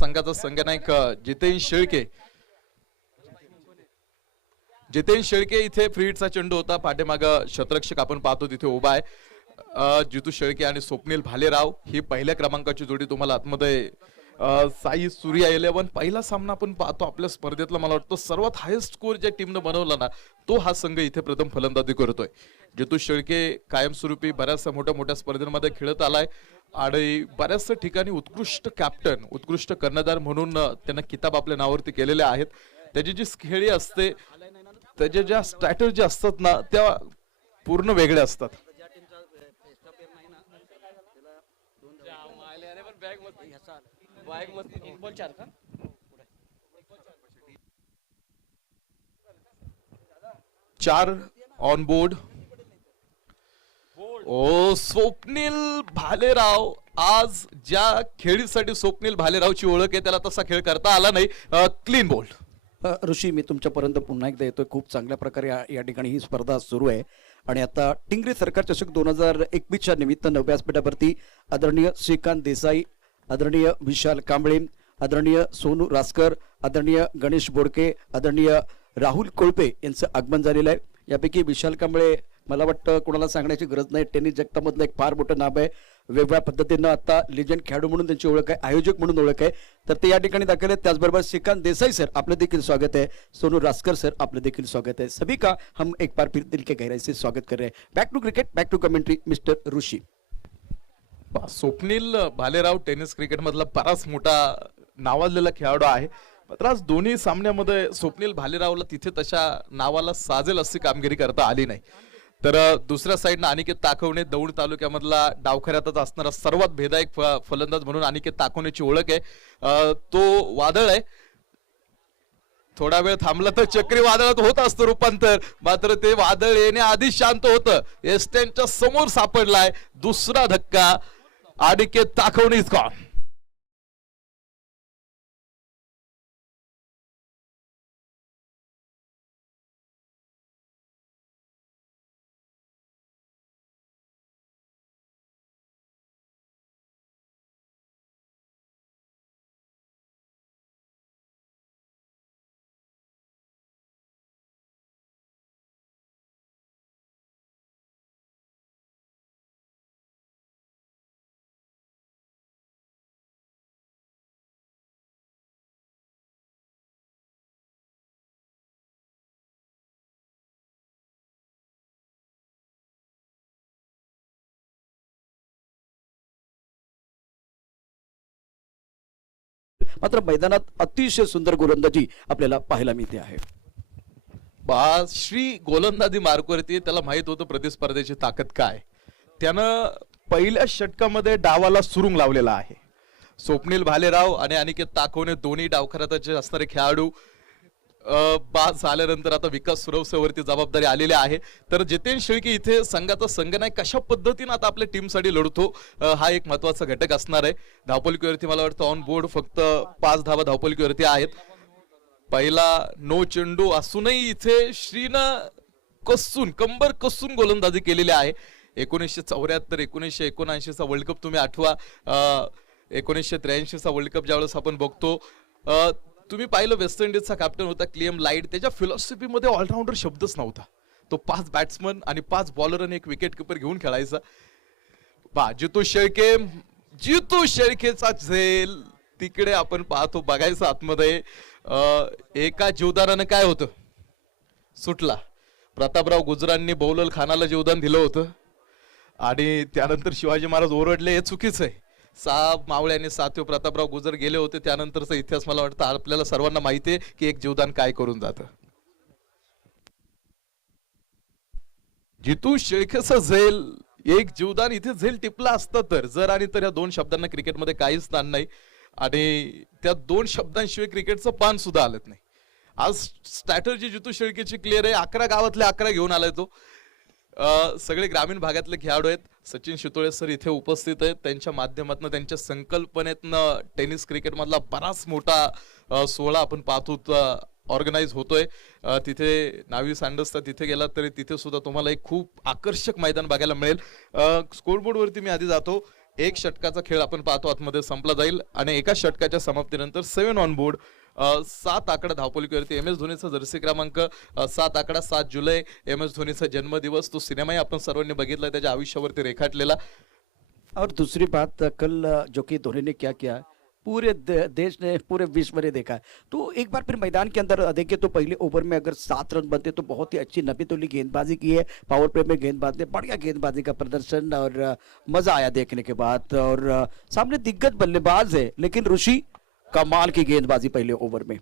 संघाचा संघनायक जितेन शेळके इथे फ्री हिटचा चेंडू होता, पाठीमाग शतरक्षक आपण पाहतो तिथे उभा आहे जितू शेळके आणि स्वप्नील भालेराव ही पहिल्या क्रमांकाची जोडी तुम्हाला आतमध्ये साई सूर्या 11 पहिला सामना आपण पाहतो आपल्या स्पर्धेतला मला वाटतं सर्वात हायेस्ट स्कोर ज्या टीमने बनवला ना तो हा संघ इथे प्रथम फलंदाजी करतोय। जितू शेळके कायमस्वरूपी बऱ्याचशा मोठ्या स्पर्धेमध्ये खेळत आलाय आणि बऱ्याचशा ठिकाणी उत्कृष्ट कॅप्टन उत्कृष्ट कर्णधार म्हणून त्यांना किताब आपल्या नावावरती केलेले आहेत। त्याची जी खेळी असते त्याच्या ज्या स्ट्रॅटेजी असतात ना त्या पूर्ण वेगळ्या असतात। चार ऑन बोर्ड। ओ स्वप्नील भालेराव आज ज्या खेळीसाठी स्वप्नील भालेरावची ओळख आहे त्याला तसा खेळ करता आला नाही। Clean bowled. ऋषी मी तुमच्यापर्यंत पुन्हा एकदा येतोय। खूप चांगल्या प्रकारे या ठिकाणी ही स्पर्धा सुरू आहे आणि आता टिंगरी सरकार चषक 2021च्या निमित्त नव्या व्यासपीठावरती आदरणीय श्रीकांत देसाई, आदरणीय विशाल कांबळे, आदरणीय सोनू रासकर, आदरणीय गणेश बोडके, आदरणीय राहुल कोळपे यांचं आगमन झालेलं आहे। यापैकी विशाल कांबळे मला वाटतं कोणाला सांगण्याची गरज नाही, टेनिस जगतामधलं एक फार मोठं नाव आहे। वेगवेगळ्या पद्धतीनं आता लिजंड खेळाडू म्हणून त्यांची ओळख आहे, आयोजक म्हणून ओळख आहे, तर ते या ठिकाणी दाखल आहेत। त्याचबरोबर श्रीकांत देसाई सर आपलं देखील स्वागत है, सोनू रासकर सर आपलं देखील स्वागत है। सभी का हम एक बार फिर दिल के गहराई से स्वागत कर रहे हैं। Back to cricket, back to commentary mister Rishi. Swapnil Bhalerao tennis cricket मधला बराच मोठा नावाजलेला खेळाडू आहे, मात्र आज दोन्ही सामन्यामध्ये स्वप्नील भालेरावला तिथे तशा नावाला साजेल अशी कामगिरी करता आली नाही। तर दुसऱ्या साइडनं अनिकेत ताकवणे दौंड तालुक्यामधला डावखऱ्यातच असणारा सर्वात भेदायक फलंदाज म्हणून अनिकेत ताकवणेची ओळख आहे। तो वादळ आहे, थोडा वेळ थांबला तर चक्रीवादळात होत असतं रूपांतर, मात्र ते वादळ येण्याआधी शांत होतं। एस्टेनच्या समोर सापडलाय दुसरा धक्का, अनिकेत ताकवणे इज गॉन। मात्र मैदानात अतिशय सुंदर गोलंदाजी आपल्याला पाहायला मिळते आहे। श्री गोलंदाजी मार्कवरती त्याला माहित होतं प्रतिस्पर्धेची ताकद काय, त्यानं पहिल्या षटकामध्ये डावाला सुरुंग लावलेला आहे। स्वप्नील भालेराव आणि अनिकेत ताकवणे दोन्ही डावखऱ्याचे असणारे खेळाडू बाद झाल्यानंतर आता विकास सुरवसेवरती जबाबदारी आलेली आहे। तर जितेन शेळके इथे संघाचा संघनायक कशा पद्धतीने आता आपल्या टीमसाठी लढतो हा एक महत्त्वाचा घटक असणार आहे। धावपलकीवरती मला वाटतं ऑन बोर्ड फक्त 5 धावा धावपलकीवरती आहेत। पहिला नो चेंडू असूनही इथे श्रीनं कंबर कसून गोलंदाजी केलेली आहे। 1974 1979 चा वर्ल्ड कप तुम्ही आठवा, 1983 चा वर्ल्ड कप ज्यावेळेस आपण बघतो तुम्ही पाहिलं वेस्ट इंडिजचा कॅप्टन होता क्लियम लाईड, त्याच्या फिलॉसॉफी मध्ये ऑलराऊंडर शब्दच नव्हता। तो 5 बॅट्समन आणि 5 बॉलर आणि 1 विकेट कीपर घेऊन खेळायचा। जितू शेळकेचा झेल तिकडे आपण पाहतो बघायचं आतमध्ये। एका जीवदारानं काय होतं सुटला, प्रतापराव गुजरांनी बौलल खानाला जीवदान दिलं होतं आणि त्यानंतर शिवाजी महाराज ओरडले हे चुकीचं आहे। 6 मावळ्याने 7 प्रतापराव गुजर गेले होते, त्यानंतरचा इतिहास मला वाटतं आपल्याला सर्वांना माहिती आहे की एक जीवदान काय करून जातं। जितू शेळकेचं झेल एक जीवदान इथे झेल टिपला असतं तर जर आणि तर या 2 शब्दांना क्रिकेटमध्ये काहीच स्थान नाही आणि त्या 2 शब्दांशिवाय क्रिकेटचं पान सुद्धा आलत नाही। आज स्ट्रॅटर्जी जितू शेळकेची क्लिअर आहे, 11 गावातले 11 घेऊन आलाय तो। सगळे ग्रामीण भागातले खेळाडू आहेत। सचिन शितोळे सर इथे उपस्थित आहेत, त्यांच्या माध्यमातून त्यांच्या संकल्पनेतनं टेनिस क्रिकेट मधला बराच मोठा सोहळा आपण पाहतो ऑर्गनाइज होतोय। तिथे नावी सँडर्सचा तिथे गेला तरी तिथे सुद्धा तुम्हाला एक खूप आकर्षक मैदान बघायला मिळेल। स्कोरबोर्ड वरती मी आधी जातो। एक षटकाचा खेळ आपण पाहतो आतमध्ये संपला जाईल आणि एका षटकाच्या समाप्तीनंतर 7 ऑन बोर्ड 7 आकडा धावपलीवरती एम एस धोनीचा जर्सी क्रमांक 7 आकडा 7 जुलै एम एस धोनीचा जन्मदिवस. तो सिनेमाही आपण सर्वांनी बघितला, त्याच्या आयुष्यावरती रेखाटलेला. और दूसरी बात कल जो कि धोनी ने क्या किया पूरे देश ने पूरे विश्व ने देखा है। तो एक बार फिर मैदान के अंदर देखिए तो पहले ओवर में अगर 7 रन बनते तो बहुत ही अच्छी नबी तोली गेंदबाजी की है। पावर प्ले में गेंदबाज ने बढ़िया गेंदबाजी का प्रदर्शन और मजा आया देखने के बाद। और सामने दिग्गज बल्लेबाज है लेकिन ऋषि कमाल की गेंदबाजी पहले ओवर में।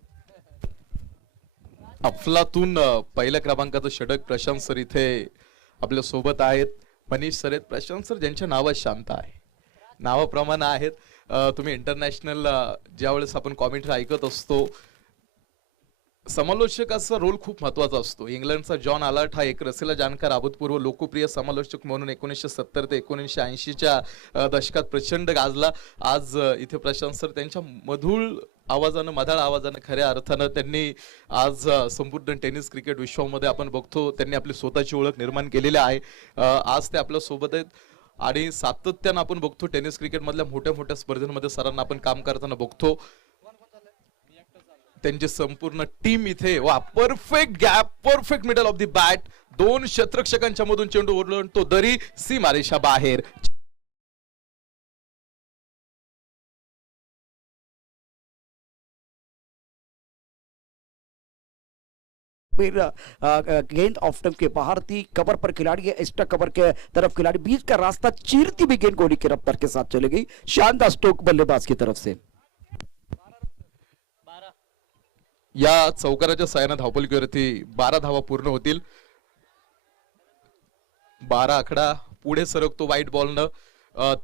अफलातून पहिल्या क्रमांकाचं षटक प्रशांत सर इथे आपल्या सोबत आहेत. मनीष सर आहेत. प्रशांत सर ज्यांच्या नावात शांत आहे, नावाप्रमाणे आहेत. तुम्ही इंटरनॅशनल ज्यावेळेस आपण कॉमेंट्री ऐकत असतो, समालोचकाचा रोल खूप महत्वाचा असतो. इंग्लंडचा जॉन आलार्ट हा एक रसीला जाणकार अभूतपूर्व लोकप्रिय समालोचक म्हणून 1970 ते 1980च्या दशकात प्रचंड गाजला. आज इथे प्रशांत सर त्यांच्या मधुर मधाळ आवाजानं खऱ्या अर्थानं त्यांनी आज संपूर्ण टेनिस क्रिकेट विश्वामध्ये आपण बघतो त्यांनी आपली स्वतःची ओळख निर्माण केलेली आहे. आज ते आपल्या सोबत आहेत आणि सातत्यानं आपण बघतो टेनिस क्रिकेट मधल्या मोठ्या मोठ्या स्पर्धेमध्ये सरांना आपण काम करताना बघतो. त्यांची संपूर्ण टीम इथे वा perfect gap, perfect middle of the bat, 2 क्षेत्ररक्षकांच्या मधून चेंडू ओढतो दरी सीमारेषा बाहेर. फिर गेंद ऑफ स्टंप के बाहर थी, कवर पर खिलाड़ी है, एक्स्ट्रा कवर के तरफ खिलाड़ी बीच का रास्ता चीरती भी गेंद गोली की रफ्तार के साथ चली गई। शानदार स्ट्रोक बल्लेबाज की तरफ से। या चौकाराच्या साहाय्याने धावपलीवरती 12 धावा पूर्ण होतील. 12 आकडा पुढे सरकतो व्हाईट बॉलनं.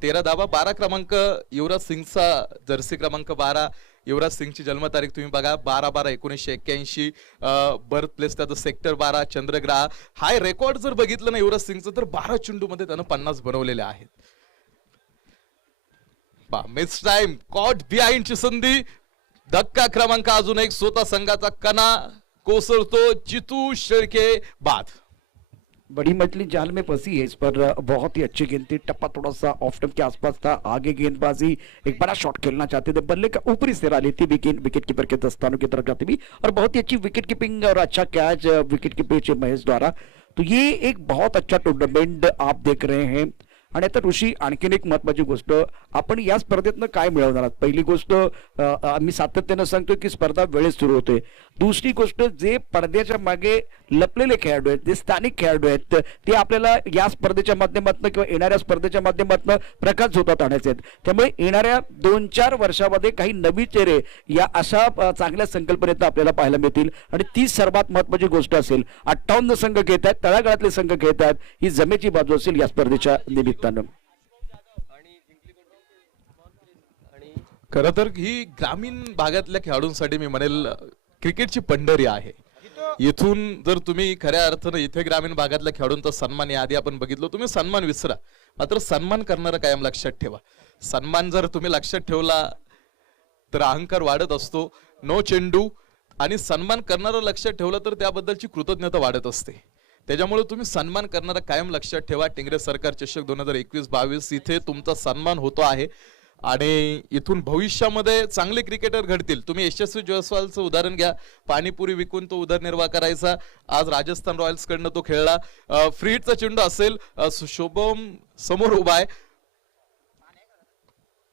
13 धावा. 12 क्रमांक युवराज सिंगचा जर्सी क्रमांक 12. युवराज सिंगची जन्मतारीख तुम्ही बघा 12/12/1981. बर्थ प्लेस त्याचं सेक्टर 12 चंद्रग्रह. हाय रेकॉर्ड जर बघितलं ना युवराज सिंगचं तर 12 चेंडू मध्ये त्यानं 50 बनवलेले आहेत. मिस टाइम कॉट बिहाइंडची संधी. धक्का क्रमांक अजून एक स्वतः संघाचा कणा कोसळतो. जितू शेळके बाद. बड़ी मछली जाल में फंसी है, इस पर बहुत ही अच्छी गेंद थी। टप्पा थोड़ा सा ऑफ स्टंप के आसपास था, आगे गेंदबाजी एक बड़ा शॉट खेलना चाहते थे, बल्ले का ऊपरी सिरा लेती भी गेंद विकेट कीपर के दस्तानों की तरफ जाती भी और बहुत ही अच्छी विकेट कीपिंग और अच्छा कैच विकेट कीपर महेश द्वारा। तो ये एक बहुत अच्छा टूर्नामेंट आप देख रहे हैं। आणि आता ऋषी आणखीन एक महत्वाची गोष्ट, आपण या स्पर्धेतनं काय मिळवणार आहात? पहिली गोष्ट आम्ही सातत्यानं सांगतो की स्पर्धा वेळेत सुरू होते. दुसरी गोष्ट जे पडद्याच्या मागे लपलेले खेळाडू आहेत, जे स्थानिक खेळाडू आहेत, ते आपल्याला या स्पर्धेच्या माध्यमातून किंवा येणाऱ्या स्पर्धेच्या माध्यमातून प्रकाश झोतात आणायचे आहेत. त्यामुळे येणाऱ्या 2-4 वर्षामध्ये काही नवी चेहरे या अशा चांगल्या संकल्पनेत आपल्याला पाहायला मिळतील आणि ती सर्वात महत्वाची गोष्ट असेल. 58 संघ खेळत आहेत, तळागाळातले संघ खेळत आहेत, ही जमेची बाजू असेल या स्पर्धेच्या निमित्तानं. खरं तर ही ग्रामीण भागातल्या खेळाडूंसाठी मी म्हणेल क्रिकेटची पंढरी आहे. इथून जर तुम्ही खऱ्या अर्थानं इथे ग्रामीण भागातल्या खेळाडूंचा सन्मान याआधी आपण बघितलं, तुम्ही सन्मान विसरा, मात्र सन्मान करणारा कायम लक्षात ठेवा. सन्मान जर तुम्ही लक्षात ठेवला तर अहंकार वाढत असतो. नो चेंडू आणि सन्मान करणारा लक्षात ठेवला तर त्याबद्दलची कृतज्ञता वाढत असते. त्याच्यामुळे तुम्ही सन्मान करणारा कायम लक्षात ठेवा. टिंगरे सरकार चषक 2021-22 इथे तुमचा सन्मान होतो आहे आणि इथून भविष्यामध्ये चांगले क्रिकेटर घडतील. तुम्ही यशस्वी जयस्वालचं उदाहरण घ्या. पाणीपुरी विकून तो उदरनिर्वाह करायचा. आज राजस्थान रॉयल्स कडनं तो खेळला. फ्री हिटचा चेंडू असेल, शुभम समोर उभा आहे.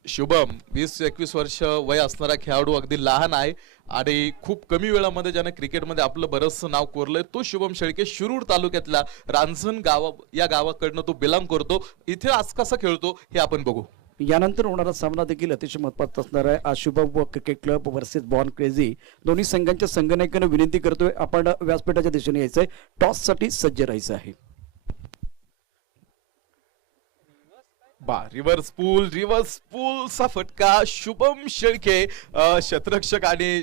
शुभम 20-21 वर्ष वय असणारा खेळाडू, अगदी लहान आहे आणि खूप कमी वेळामध्ये ज्याने क्रिकेटमध्ये आपलं बरंचसं नाव कोरलंय तो शुभम शेळके. शिरूर तालुक्यातल्या रांजण या गावाकडनं तो बिलॉंग करतो. इथे आज कसा खेळतो हे आपण बघू. यानंतर होणारा सामना देखील अतिशय महत्त्वाचा असणार आहे. आज Shubham cricket club versus born crazy. दोन्ही संघांच्या संघनायकांना विनंती करतोय आपण व्यासपीठाच्या दिशेने यायचंय. टॉस साठी सज्ज राहायचं आहे. रिव्हर्स पूलचा फटका. शुभम शेळके क्षेत्ररक्षक आणि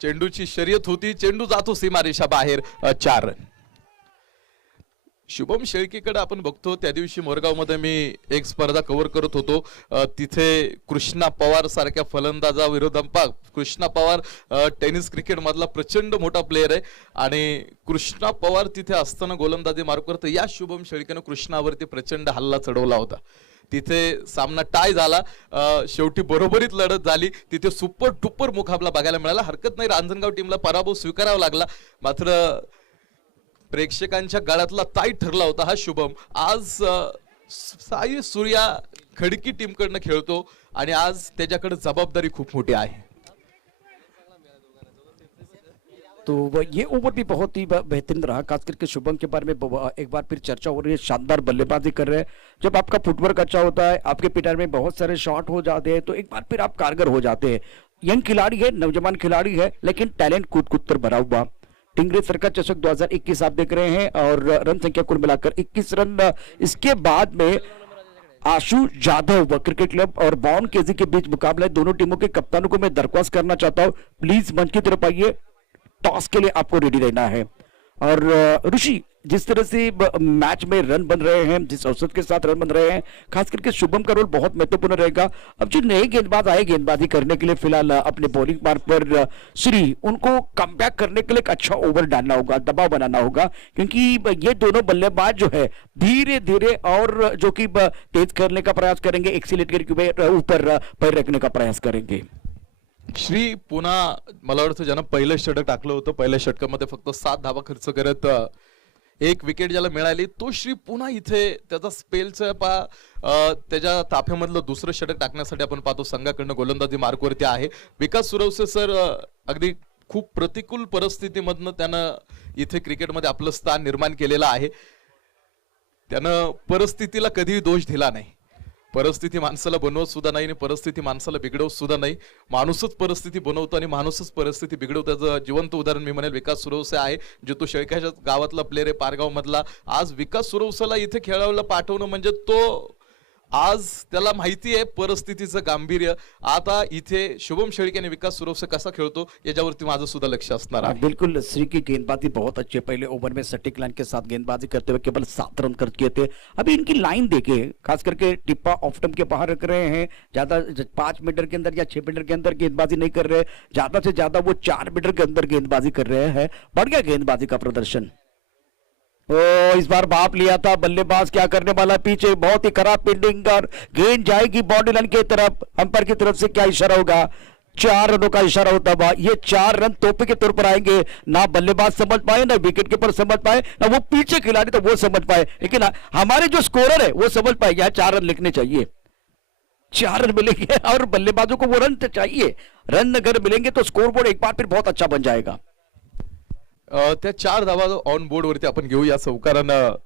चेंडूची शर्यत होती. चेंडू जातो सीमारेषा बाहेर. 4 रन. शुभम शेळकेकडे आपण बघतो. त्या दिवशी मोरगावमध्ये मी एक स्पर्धा कव्हर करत होतो. तिथे कृष्णा पवार सारख्या फलंदाजाविरोधात कृष्णा पवार टेनिस क्रिकेट मधला प्रचंड मोठा प्लेयर आहे आणि कृष्णा पवार तिथे असताना गोलंदाजी मारू करतो. या शुभम शेळकेनं कृष्णावरती प्रचंड हल्ला चढवला होता. तिथे सामना टाय झाला, शेवटी बरोबरीत लढत झाली, तिथे सुपर टुपर मुकाबला बघायला मिळाला. हरकत नाही, रांजणगाव टीमला पराभव स्वीकारावा लागला, मात्र प्रेक्षकांच्या गळ्यातला ताई ठरला होता हा शुभम. आज साई सूर्या खडकी टीमकडनं खेळतो आणि आज त्याच्याकडे जबाबदारी खूप मोठी आहे. तो ये ओवर भी बहुत ही बेहतरीन रहा, खास करके शुभम के बारे में एक बार फिर चर्चा हो रही है. शानदार बल्लेबाजी कर रहे हैं. जब आपका फुटवर्क अच्छा होता है, आपके पिटार में बहुत सारे शॉट हो जाते हैं, तो एक बार फिर आप कारगर हो जाते हैं. यंग खिलाड़ी है, नौजवान खिलाड़ी है, लेकिन टैलेंट कूद कूद कर भरा हुआ. टिंगरी सरकार चषक 2021 आप देख रहे हैं और रन संख्या कुल मिलाकर 21 रन. इसके बाद में आशु जाधव क्रिकेट क्लब और बावन केजी के बीच मुकाबला है. दोनों टीमों के कप्तानों को मैं दरख्वास्त करना चाहता हूं, प्लीज मंच की तरफ आइए. टॉस के लिए आपको रेडी रहना है. और ऋषि, जिस तरह से मैच में रन बन रहे हैं, जिस औसत के साथ रन बन रहे हैं, खास करके शुभम का रोल बहुत महत्वपूर्ण रहेगा. अब जो नए गेंदबाज आए गेंदबाजी करने के लिए, फिलहाल अपने बॉलिंग मार्ग पर श्री, उनको कमबैक करने के लिए एक अच्छा ओवर डालना होगा, दबाव बनाना होगा, क्योंकि ये दोनों बल्लेबाज जो है धीरे धीरे और जो कि तेज करने का प्रयास करेंगे, एक्सीलेटर के ऊपर पैर रखने का प्रयास करेंगे. श्री पुन्हा मला वाटतं ज्यानं पहिलं षटक टाकलं होतं, पहिल्या षटकामध्ये फक्त 7 धावा खर्च करत एक विकेट ज्याला मिळाली, तो श्री पुन्हा इथे त्याचा स्पेलचा त्याच्या ताफ्यामधलं दुसरं षटक टाकण्यासाठी आपण पाहतो संघाकडनं गोलंदाजी मार्कवरती आहे. विकास सुरवसे सर अगदी खूप प्रतिकूल परिस्थितीमधनं त्यानं इथे क्रिकेटमध्ये आपलं स्थान निर्माण केलेलं आहे. त्यानं परिस्थितीला कधीही दोष दिला नाही. परिस्थिती माणसाला बनवत सुद्धा नाही आणि परिस्थिती माणसाला बिघडवत सुद्धा नाही. माणूसच परिस्थिती बनवतो आणि माणूसच परिस्थिती बिघडवतो. त्याचं जिवंत उदाहरण मी म्हणेल विकास सुरवसे आहे, जो तो शेळक्याच्या गावातला प्लेअर आहे, पारगाव मधला. आज विकास सुरवसेला इथे खेळायला पाठवणं म्हणजे तो आज त्याला माहिती आहे परिस्थितीचं गांभीर्य. आता इथे शुभम शेळके आणि विकास सुरवसे कसा खेळतो याच्यावरती माझं सुद्धा लक्ष असणार आहे. बिल्कुल, श्री की गेंदबाजी बहुत अच्छी है. पहले ओवर में सटीक लाइन के साथ गेंदबाजी करते हुए केवल 7 रन कर किए थे. अभी इनकी लाइन देखिए, खास करके टिप्पा ऑफ स्टंप के बाहर रख रहे हैं. ज्यादा 5 मीटर के अंदर या 6 मीटर के अंदर गेंदबाजी नहीं कर रहे, ज्यादा से ज्यादा वो 4 मीटर के अंदर गेंदबाजी कर रहे हैं. बढ़िया गेंदबाजी का प्रदर्शन. इस बार बाप लिया था, बल्लेबाज क्या करने वाला, पीछे बहुत ही खराब फील्डिंग और गेंद जाएगी बॉडी लाइन की तरफ. अंपायर की तरफ से क्या इशारा होगा? 4 रनों का इशारा होता हुआ. ये 4 रन तोहफे के तौर पर आएंगे. ना बल्लेबाज समझ पाए, ना विकेट कीपर समझ पाए, ना वो पीछे खिलाड़ी तो वो समझ पाए, लेकिन हमारे जो स्कोरर है वो समझ पाए यहाँ 4 रन लिखने चाहिए. 4 रन मिलेंगे और बल्लेबाजों को वो रन चाहिए. रन अगर मिलेंगे तो स्कोर बोर्ड एक बार फिर बहुत अच्छा बन जाएगा. त्या 4 धावा ऑन बोर्ड वरती आपण घेऊया. सौकारानं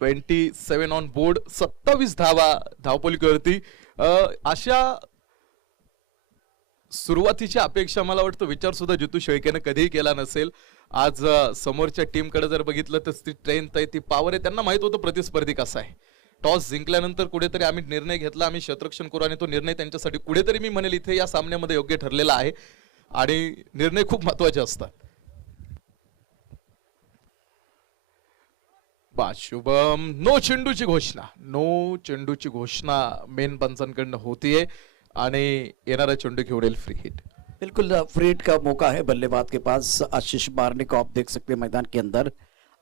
27 ऑन बोर्ड, 27 धावा धावपलीवरती. अशा सुरुवातीची अपेक्षा मला वाटतं विचार सुद्धा जितू शेळकेनं कधीही केला नसेल. आज समोरच्या टीमकडे जर बघितलं तर ती स्ट्रेंथ आहे, ती पॉवर आहे. त्यांना माहित होतं प्रतिस्पर्धी कसा आहे. टॉस जिंकल्यानंतर कुठेतरी आम्ही निर्णय घेतला, आम्ही क्षेत्ररक्षण करू, आणि तो निर्णय त्यांच्यासाठी कुठेतरी मी म्हणेल इथे या सामन्यामध्ये योग्य ठरलेला आहे. आणि निर्णय खूप महत्वाचे असतात. शुभम, नो चेंडूची घोषणा, नो चेंडूची घोषणा मेन पंचांकडनं होतीये आणि येणारा चेंडू घेऊन येईल फ्री हिट. बिल्कुल फ्री हिट का मौका है बल्लेबाज के पास. आशीष मारने को आप देख सकते हैं मैदान के अंदर.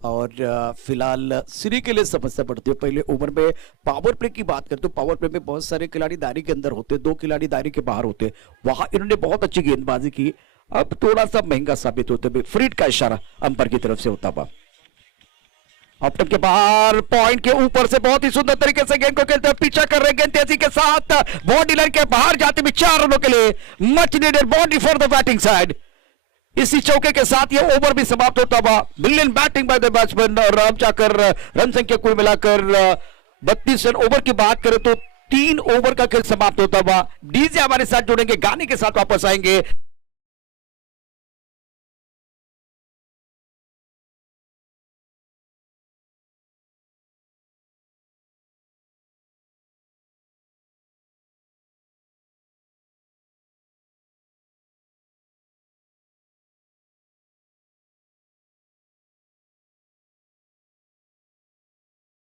और फिलहाल श्री के लिए समस्या पड़ती है. पहले ओवर में पावर प्ले की बात करते, तो पावर प्ले में बहुत सारे खिलाड़ी दायरे के अंदर होते, 2 खिलाड़ी दायरे के बाहर होते. वहां इन्होंने बहुत अच्छी गेंदबाजी की. अब थोड़ा सा महंगा साबित होते हुए फ्री हिट का इशारा अंपायर की तरफ से होता हुआ. ऑप्टन के बाहर पॉइंट के ऊपर से बहुत ही सुंदर तरीके से गेंद को खेलते हैं, पीछा कर रहे हैं गेंद तेजी के साथ, बॉडी लाइन के बाहर जाते हुए 4 रनों के लिए. Much needed body for the batting side. इसी चौके के साथ ये ओवर भी समाप्त होता हुआ. Brilliant batting by the batsman. और अब जाकर रन संख्या कुल मिलाकर 32 रन. ओवर की बात करें तो 3 ओवर का खेल समाप्त होता हुआ. डीजे हमारे साथ जुड़ेंगे, गाने के साथ वापस आएंगे.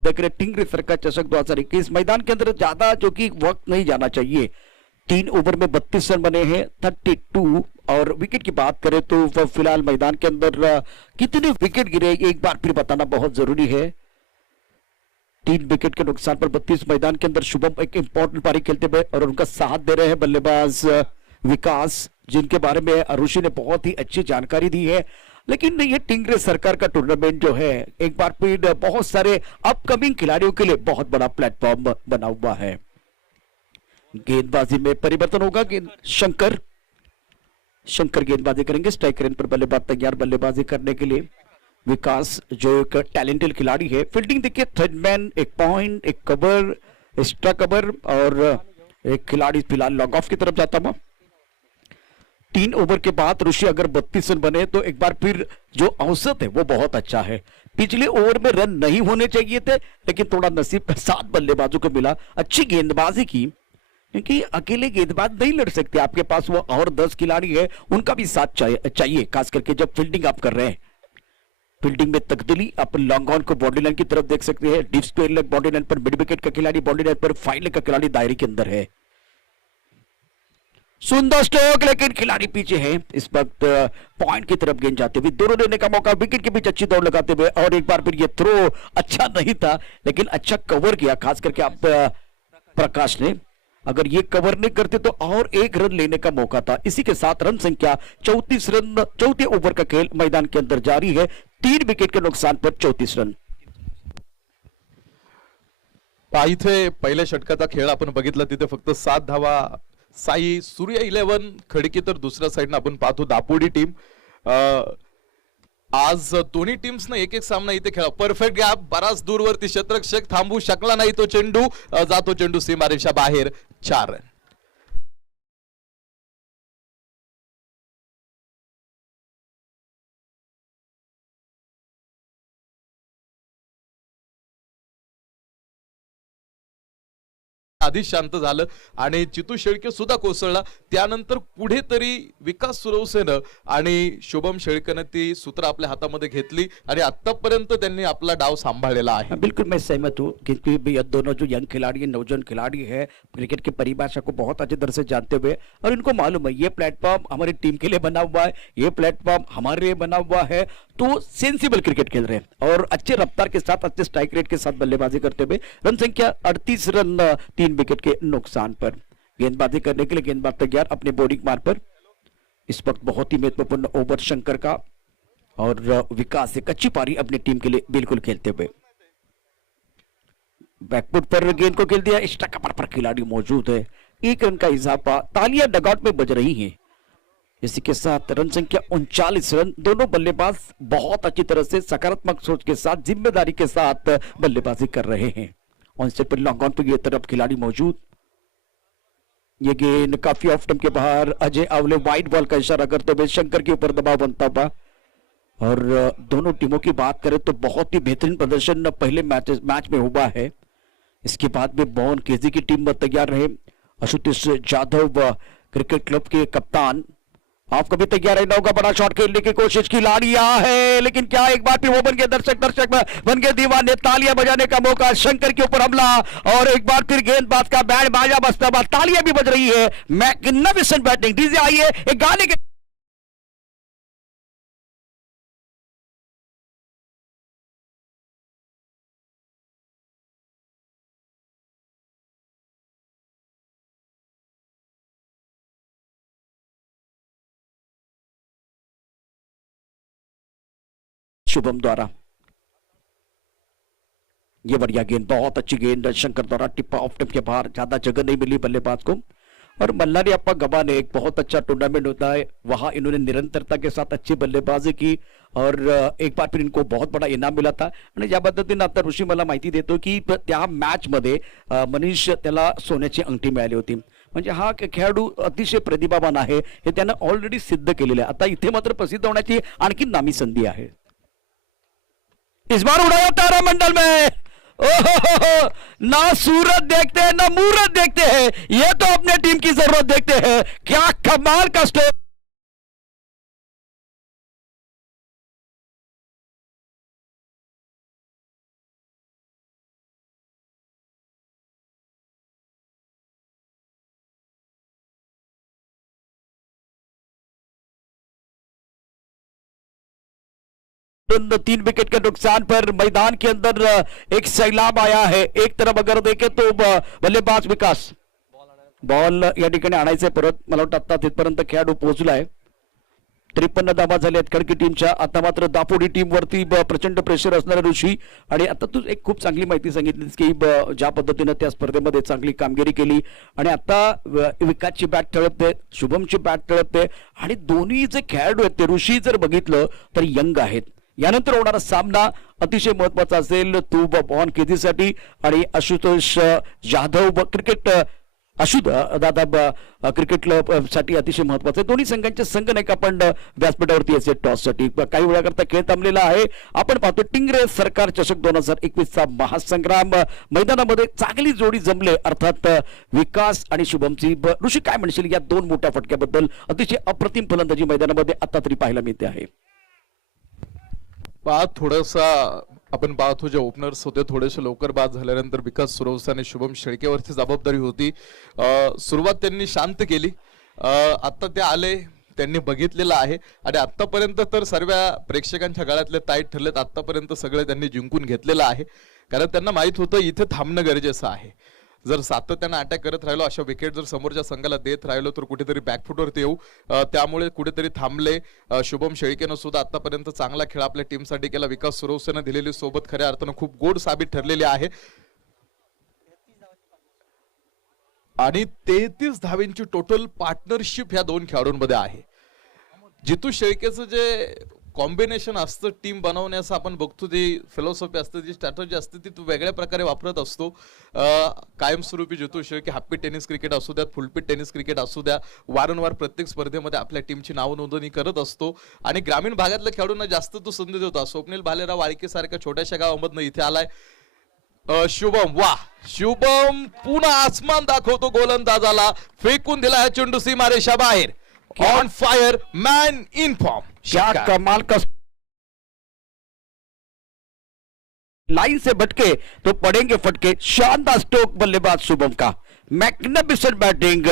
देख रहे टिंगरी सरकार चषक 2021. मैदान के अंदर ज्यादा जो कि वक्त नहीं जाना चाहिए. 3 ओवर में 32 रन बने हैं, 32. और विकेट की बात करें तो फिलहाल मैदान के अंदर कितने विकेट गिरे एक बार फिर बताना बहुत जरूरी है. 3 विकेट के नुकसान पर 32 मैदान के अंदर शुभम एक इंपॉर्टेंट पारी खेलते हुए और उनका साथ दे रहे हैं बल्लेबाज विकास, जिनके बारे में अरुषि ने बहुत ही अच्छी जानकारी दी है। लेकिन ये टिंगरे सरकार का टूर्नामेंट जो है एक बार फिर बहुत सारे अपकमिंग खिलाड़ियों के लिए बहुत बड़ा प्लेटफॉर्म बना हुआ है। गेंदबाजी में परिवर्तन होगा। शंकर गेंदबाजी करेंगे। स्ट्राइक रेंज पर बल्लेबाज तैयार बल्लेबाजी करने के लिए। विकास जो एक टैलेंटेड खिलाड़ी है। फील्डिंग देखिए, थर्ड मैन, एक पॉइंट, एक कवर, एक्स्ट्रा कवर और एक खिलाड़ी फिलहाल लॉग ऑफ की तरफ जाता हुआ। 3 ओवर के बाद ऋषि अगर 32 रन बने तो एक बार फिर जो औसत है वो बहुत अच्छा है। पिछले ओवर में रन नहीं होने चाहिए थे, लेकिन थोड़ा नसीब 7 बल्लेबाजों को मिला। अच्छी गेंदबाजी की, क्योंकि अकेले गेंदबाज नहीं लड़ सकते, आपके पास वो और 10 खिलाड़ी है, उनका भी साथ चाहिए, खास करके जब फील्डिंग आप कर रहे हैं। फील्डिंग में तब्दीली, आप लॉन्ग ऑन को बॉडी लाइन की तरफ देख सकते हैं। Deep square leg body line पर, मिड विकेट का खिलाड़ी बॉडी लाइन पर, फाइव लेग का खिलाड़ी दायरे के अंदर है। सुंदर स्ट्रोक, लेकिन खिलाड़ी पीछे है। इस वक्त पॉइंट की तरफ गेंद जाते हुए, दोनों लेने का मौका, विकेट के बीच अच्छी दौड़ लगाते हुए और एक बार फिर ये थ्रो अच्छा नहीं था, लेकिन अच्छा कवर किया, खास करके आप प्रकाश ने। अगर ये कवर नहीं करते तो और 1 रन लेने का मौका था। इसी के साथ रन संख्या 34 रन। चौथे ओव्हर का खेल मैदान के अंदर जारी है। 3 विकेट के नुकसान पर 34 रन। इथे पहिल्या षटकाचा खेळ आपण बघितला, तिथे फक्त 7 धावा साई सूर्य 11 खडकी, तर दुसऱ्या साईडनं आपण पाहतो दापोडी टीम। आज दोन्ही टीम्स ने एक सामना इथे खेळा। परफेक्ट गॅप, बराच दूरवरती क्षेत्ररक्षक थांबू शकला नाही तो चेंडू, जातो चेंडू सीमारेषा बाहेर, 4 रन। आधी शांत झालं आणि चितू शेळके सुद्धा कोसळला। त्यानंतर कुठेतरी विकास सुरवसेनं आणि शुभम शेळकेने ती सूत्र आपल्या हातामध्ये घेतली आणि आतापर्यंत त्यांनी आपला डाव सांभाळलेला आहे। बिल्कुल मैं सहमत हूँ, क्योंकि भी ये दोनों जो यंग खिलाड़ी है, नौजवान खिलाड़ी है, क्रिकेट की परिभाषा को बहुत अच्छी तरह से जानते हुए, और इनको मालूम है ये प्लेटफॉर्म हमारी टीम के लिए बना हुआ है, ये प्लेटफॉर्म हमारे लिए बना हुआ है, तो सेंसिबल क्रिकेट खेल रहे हैं और अच्छे रफ्तार के साथ, अच्छे स्ट्राइक रेट के साथ बल्लेबाजी करते हुए। रन संख्या 38 रन, 3 विकेट के नुकसान पर। गेंदबाजी करने के लिए गेंदबाज तैयार अपने बॉलिंग मार्ग पर। इस वक्त बहुत ही महत्वपूर्ण ओवर शंकर का, और विकास एक अच्छी पारी अपनी टीम के लिए बिल्कुल खेलते हुए। बैकफुट पर गेंद को खेल दिया, एक्स्ट्रा कवर पर खिलाड़ी मौजूद है। 1 रन का इजाफा, तालियां डगआउट में बज रही हैं। इसी के साथ रन संख्या 39 रन। दोनों बल्लेबाज बहुत अच्छी तरह से सकारात्मक सोच के साथ, जिम्मेदारी के साथ बल्लेबाजी कर रहे हैं। ऑन सेट पर लॉन्ग ऑन पर ये तरफ खिलाड़ी मौजूद। ये गेंद काफी ऑफ स्टंप के बाहर, अजय अवले वाइड बॉल का इशारा करते हुए शंकर के ऊपर दबाव बनता हुआ। और दोनों टीमों की बात करें तो बहुत ही बेहतरीन प्रदर्शन पहले मैच में हुआ है। इसके बाद में मोहन केजी की टीम तैयार रहे। आशुतोष जाधव क्रिकेट क्लब के कप्तान, आप कभी तैयार रहना होगा। बड़ा शॉट खेलने की कोशिश की, लाड़िया है, लेकिन क्या एक बार फिर वो बन गए दर्शक बन गए दीवाने। तालियां बजाने का मौका, शंकर के ऊपर हमला और एक बार फिर गेंदबाज का बैंड बाजा बजता हुआ, तालियां भी बज रही है। मैग्निफिसेंट बैटिंग, डीजे आइए एक गाने के। शुभम द्वारा ये बढ़िया गेंद, बहुत अच्छी गेंद शंकर द्वारा, टिप्पा ऑफ टिप के बाहर, ज्यादा जगह नहीं मिली बल्लेबाज को। और मल्लारियप्पा गबा ने एक बहुत अच्छा टूर्नामेंट होता है, वहां इन्होंने निरंतरता के साथ अच्छी बल्लेबाजी की और एक बार फिर इनको बहुत बड़ा इनाम मिला था। आणि ज्या पद्धतीने आता ऋषी मला माहिती देतो की त्या मॅच मध्ये मनीष त्याला सोन्याची अंगठी मिळाली होती। म्हणजे हा खेळाडू अतिशय प्रतिभावान आहे, हे त्यानं ऑलरेडी सिद्ध केलेलं आहे। आता इथे मात्र प्रसिद्ध होण्याची आणखी नामी संधी आहे। इस बार उड़ाया तारामंडल में, ओहो, ना सूरत देखते हैं ना मूरत देखते हैं, ये तो अपने टीम की जरूरत देखते हैं। क्या कमाल का स्टोर। 3 विकेट के नुकसान पर मैदान के अंदर एक सैलाब आया है. एक तरफ अगर देखें तो बल्लेबाज विकास बॉल या ठिकाणी आणायचे परत. मला वाटतं आता तिथपर्यंत खेळाडू पोहोचलाय. 53 धावा झाल्यात खडकी टीमच्या. आता मात्र दापोडी टीम वरती प्रचंड प्रेशर असणारा ऋषी. आणि आता तू एक खूप चांगली माहिती सांगितलीस की ज्या पद्धतीने त्या स्पर्धेमध्ये चांगली कामगिरी केली आणि आता विकासची बॅट तळपते, शुभमची बॅट तळपते आणि दोन्ही जे खेळाडू आहेत ते ऋषी जर बघितलं तर यंग आहेत. यानंतर होणारा सामना अतिशय महत्वाचा असेल तू बॉन केदीसाठी आणि आशुतोष जाधव क्रिकेट दादा क्रिकेट साठी अतिशय महत्वाचं आहे. दोन्ही संघांचे संघ नाही का आपण व्यासपीठावरती याचे टॉस साठी काही वेळा करता खेळ थांबलेला आहे. आपण पाहतो टिंगरे सरकार चषक 2021 चा महासंग्राम. मैदानामध्ये चांगली जोडी जमले अर्थात विकास आणि शुभमची. ऋषी काय म्हणशील या दोन मोठ्या फटक्याबद्दल? अतिशय अप्रतिम फलंदाजी मैदानामध्ये आता तरी पाहायला मिळते आहे. थोडासा आपण पाहतो जे ओपनर्स होते थोडेसे लवकर बाद झाल्यानंतर विकास सुरवसे आणि शुभम शेळकेवरची जबाबदारी होती. सुरुवात त्यांनी शांत केली. आता ते आले, त्यांनी बघितलेलं आहे आणि आतापर्यंत तर सर्व प्रेक्षकांच्या गळ्यातले ताईट ठरलेत. आतापर्यंत सगळे त्यांनी जिंकून घेतलेलं आहे कारण त्यांना माहित होतं इथे थांबणं गरजेचं आहे. जर सातत्यानं अटॅक करत राहिलो, अशा विकेट जर समोरच्या संघाला देत राहिलो तर कुठेतरी बॅकफुटवरती येऊ. त्यामुळे कुठेतरी थांबले. शुभम शेळकेनं सुद्धा आतापर्यंत चांगला खेळ आपल्या टीमसाठी केला. विकास सुरवसेनं दिलेली सोबत खऱ्या अर्थानं खूप गोड साबित ठरलेली आहे आणि 33 धावेंची टोटल पार्टनरशिप ह्या दोन खेळाडूंमध्ये आहे. जितू शेळकेचं जे कॉम्बिनेशन असतं टीम बनवण्याचं आपण बघतो, जी फिलॉसॉफी असते, जी स्ट्रॅटजी असते ती तू वेगळ्या प्रकारे वापरत असतो. कायमस्वरूपी जितू शेळके हॅपी टेनिस क्रिकेट असू द्या, फुलपीट टेनिस क्रिकेट असू द्या, वारंवार प्रत्येक स्पर्धेमध्ये आपल्या टीमची नाव नोंदणी करत असतो आणि ग्रामीण भागातल्या खेळाडूंना जास्त तू संधी देतो. स्वप्नील भालेराव वाळकीसारख्या छोट्याशा गावामधनं इथे आलाय. शुभम, वा शुभम पुन्हा आसमान दाखवतो गोलंदाजाला. फेकून दिला है चेंडू सीमारेषा बाहेर. On fire, man in form. क्या कमाल का लाइन से भटके तो पड़ेंगे फटके. शानदार स्ट्रोक बल्लेबाज शुभम का. Magnificent batting.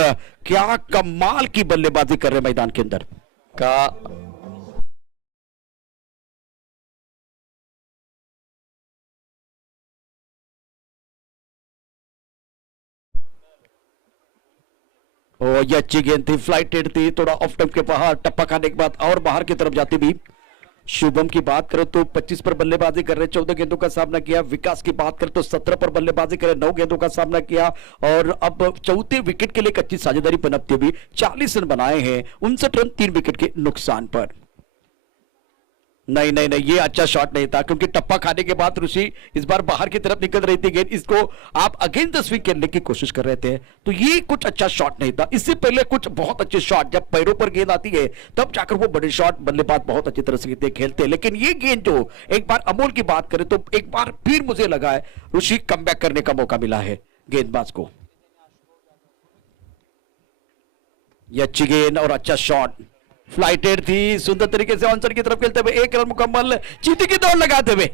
क्या कमाल की बल्लेबाजी कर रहे मैदान के अंदर का और ये अच्छी गेंद थी, फ्लाइटेड थी, थोड़ा ऑफ टर्म के बाहर टप्पा खाने के बाद और बाहर की तरफ जाती भी. शुभम की बात करें तो 25 पर बल्लेबाजी कर रहे, 14 गेंदों का सामना किया. विकास की बात करें तो 17 पर बल्लेबाजी करे, 9 गेंदों का सामना किया और अब चौथे विकेट के लिए एक अच्छी साझेदारी पनपते हुए 40 रन बनाए हैं. 59 रन 3 विकेट के नुकसान पर. नहीं नहीं नहीं, ये अच्छा शॉट नहीं था क्योंकि टप्पा खाने के बाद ऋषि इस बार बाहर की तरफ निकल रही थी गेंद. इसको आप अगेन द स्विंग करने की कोशिश कर रहे थे तो ये कुछ अच्छा शॉट नहीं था. इससे पहले कुछ बहुत अच्छे शॉट जब पैरों पर गेंद आती है तब जाकर वो बड़े शॉट बल्लेबाज बहुत अच्छी तरह से खेलते हैं. लेकिन ये गेंद जो एक बार अमोल की बात करें तो एक बार फिर मुझे लगा है ऋषि कमबैक करने का मौका मिला है गेंदबाज को. ये अच्छी गेंद और अच्छा शॉट. फ्लाइटेड थी, सुंदर तरीके से ऑनसर की तरफ खेलते हुए 1 रन मुकम्मल. चीटी की दौड़ लगाते हुए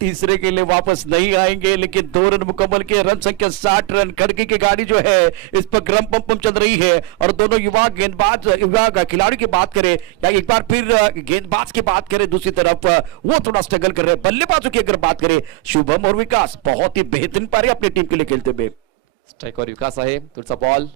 तीसरे के लिए वापस नहीं आएंगे लेकिन 2 रन मुकम्मल के. रन संख्या 60 रन. खड़की की गाड़ी जो है इस पर क्रम पंप चल रही है और दोनों युवा गेंदबाज युवा खिलाड़ी की बात करें या एक बार फिर गेंदबाज की बात करें दूसरी तरफ वो थोड़ा स्ट्रगल कर रहे हैं. बल्लेबाजों की अगर बात करें शुभम और विकास बहुत ही बेहतरीन पारी अपनी टीम के लिए खेलते हुए. स्ट्राइकवर विकास आहे. तुमचा बॉल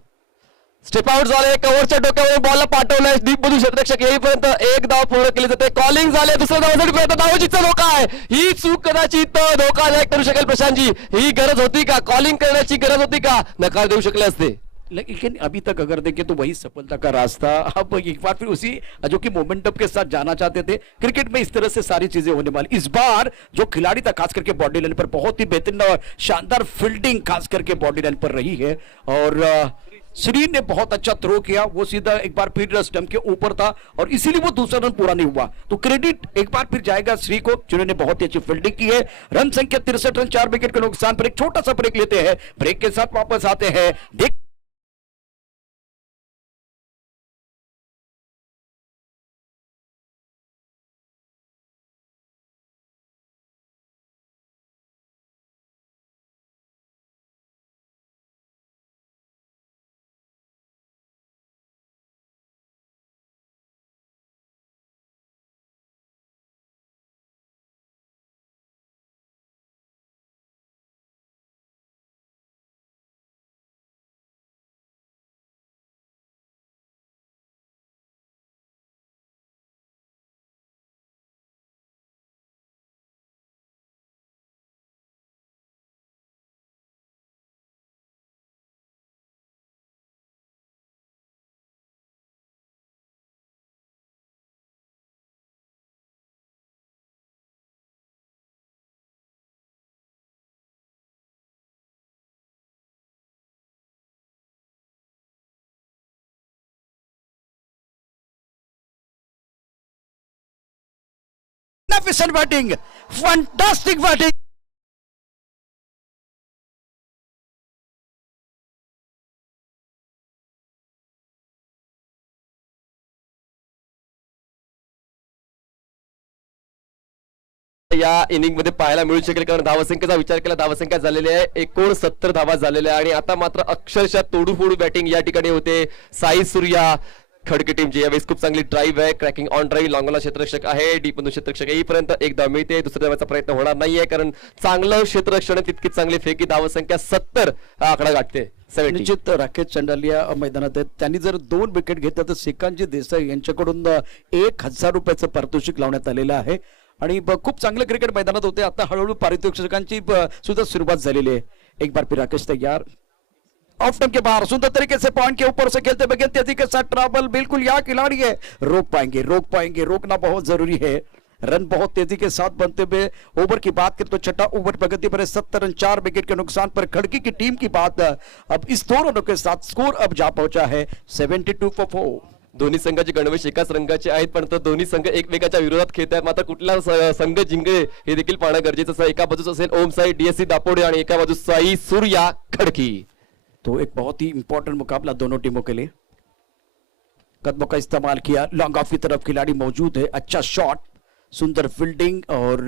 स्टेप आउट झाले. कव्हरच्या डोक्यावर बॉलला पाठवलाय. डीप मधून क्षेत्ररक्षक येईपर्यंत एक धाव पूर्ण केली जाते. कॉलिंग झाले. दुसऱ्या धावासाठी प्रयत्न. धावाचीचा धोका आहे. ही चूक कदाचित धोकादायक करू शकेल प्रशांतजी. ही गरज होती का? कॉलिंग करण्याची गरज होती का? नकार देऊ शकले असते. लेकिन अभी तक अगर देखें तो वही सफलता का रास्ता. अब एक बार फिर उसी जो कि मोमेंटम के साथ जाना चाहते थे. क्रिकेट में इस तरह से सारी चीजें होने वाली. इस बार जो खिलाड़ी था खास करके बॉडी लाइन पर बहुत ही बेहतरीन और शानदार फील्डिंग खास करके बॉडी लाइन पर रही है और श्री ने बहुत अच्छा थ्रो किया. वो सीधा एक बार फिर स्टंप के ऊपर था और इसीलिए वो दूसरा रन पूरा नहीं हुआ. तो क्रेडिट एक बार फिर जाएगा श्री को जिन्होंने बहुत ही अच्छी फील्डिंग की है. रन संख्या 63 रन 4 विकेट के नुकसान पर. एक छोटा सा ब्रेक लेते हैं. ब्रेक के साथ वापस आते हैं. देख magnificent batting, fantastic batting. या इनिंग मध्ये पाहायला मिळू शकेल, कारण धावसंख्येचा विचार केला धावसंख्या झालेली आहे 69 धावा झालेल्या आहे. आणि आता मात्र अक्षरशः तोडूफोडू बॅटिंग या ठिकाणी होते. साई सूर्या खडके टीमची यावेळेस खूप चांगली ड्राईव्ह आहे, क्रॅकिंग ऑन ड्राईव्ह, लॉंगला क्षेत्ररक्षक आहे, डीप मधून क्षेत्ररक्षक येईपर्यंत एक धाव मिळते. दुसऱ्या धावाचा प्रयत्न होणार नाहीये, कारण चांगलं क्षेत्ररक्षण आहे, तितकी चांगली फेकी. धावसंख्या 70 हा आकडा गाठते. 70. निश्चित राकेश चंडालिया मैदानात आहेत. त्यांनी जर 2 विकेट घेतल्या तर श्रीकांतजी देसाई यांच्याकडून 1000 रुपयाचं पारितोषिक लावण्यात आलेलं आहे. आणि खूप चांगलं क्रिकेट मैदानात होते. आता हळूहळू पारितोषिकांची सुद्धा सुरुवात झालेली आहे. एक बार फिर राकेश तैयार, ऑफ टर्न के बाहर सुंदर तरीके से पॉइंट के ऊपर से खेलते बगैर तेजी के साथ ट्रैवल, बिल्कुल यहाँ खिलाड़ी है, रोक पाएंगे, रोकना बहुत जरूरी है. रन बहुत तेजी के साथ बनते हुए ओवर की बात करें तो छठा ओवर प्रगति पर 70 रन 4 विकेट के नुकसान पर. खड़की की टीम की बात अब इस 2 रनों के साथ स्कोर अब जा पहुंचा है 72 for 4. दोन्ही संघाचे गणवेश एकाच रंगाचे आहेत, पण दोन्ही संघ एकमेकाच्या विरोधात खेळत आहेत. मात्र कुठला संघ जिंकले हे देखील पाहणं गरजेचं आहे. एका बाजूस असेल ओम साई डीएससी दापोडे आणि एका बाजूस साई सूर्या खडकी. तो एक बहुत ही इंपॉर्टेंट मुकाबला दोनों टीमों के लिए. कदमों का इस्तेमाल किया, लॉन्ग ऑफ की तरफ खिलाड़ी मौजूद है, अच्छा शॉट, सुंदर फील्डिंग और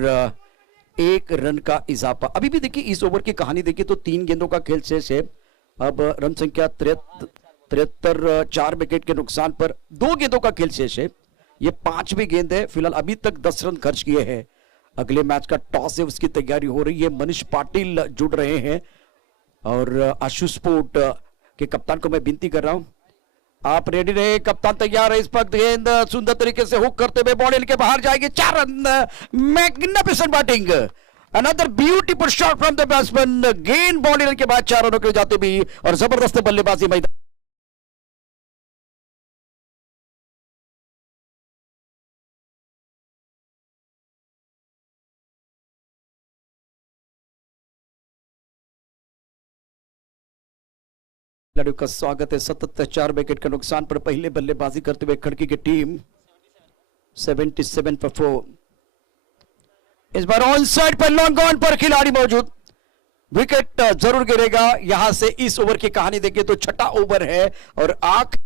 1 रन का इजाफा. अभी भी देखिए इस ओवर की कहानी देखिए तो 3 गेंदों का खेल शेष है. अब रन संख्या 73, 4 विकेट के नुकसान पर 2 गेंदों का खेल शेष है. ये 5वीं गेंद है. फिलहाल अभी तक 10 रन खर्च किए हैं. अगले मैच का टॉस है, उसकी तैयारी हो रही है. मनीष पाटिल जुड़ रहे हैं और आशु स्पोर्ट के कप्तान को मैं विनती कर रहा हूं, आप रेडी रहे. कप्तान तैयार है. इस पर गेंद सुंदर तरीके से हुक करते हुए बॉल के बाहर जाएगी. 4 run, magnificent batting, another beautiful shot from the batsman. गेंद बॉल के बाद 4 रनों के जाते भी और जबरदस्त बल्लेबाजी मैदान. खिलाड़ियों का स्वागत है. सतत 4 विकेट के नुकसान पर पहले बल्लेबाजी करते हुए खड़की की टीम 77 for 4. इस बार ऑन साइड पर लॉन्ग ऑन पर खिलाड़ी मौजूद. विकेट जरूर गिरेगा. यहां से इस ओवर की कहानी देखिए तो छठा ओवर है और आख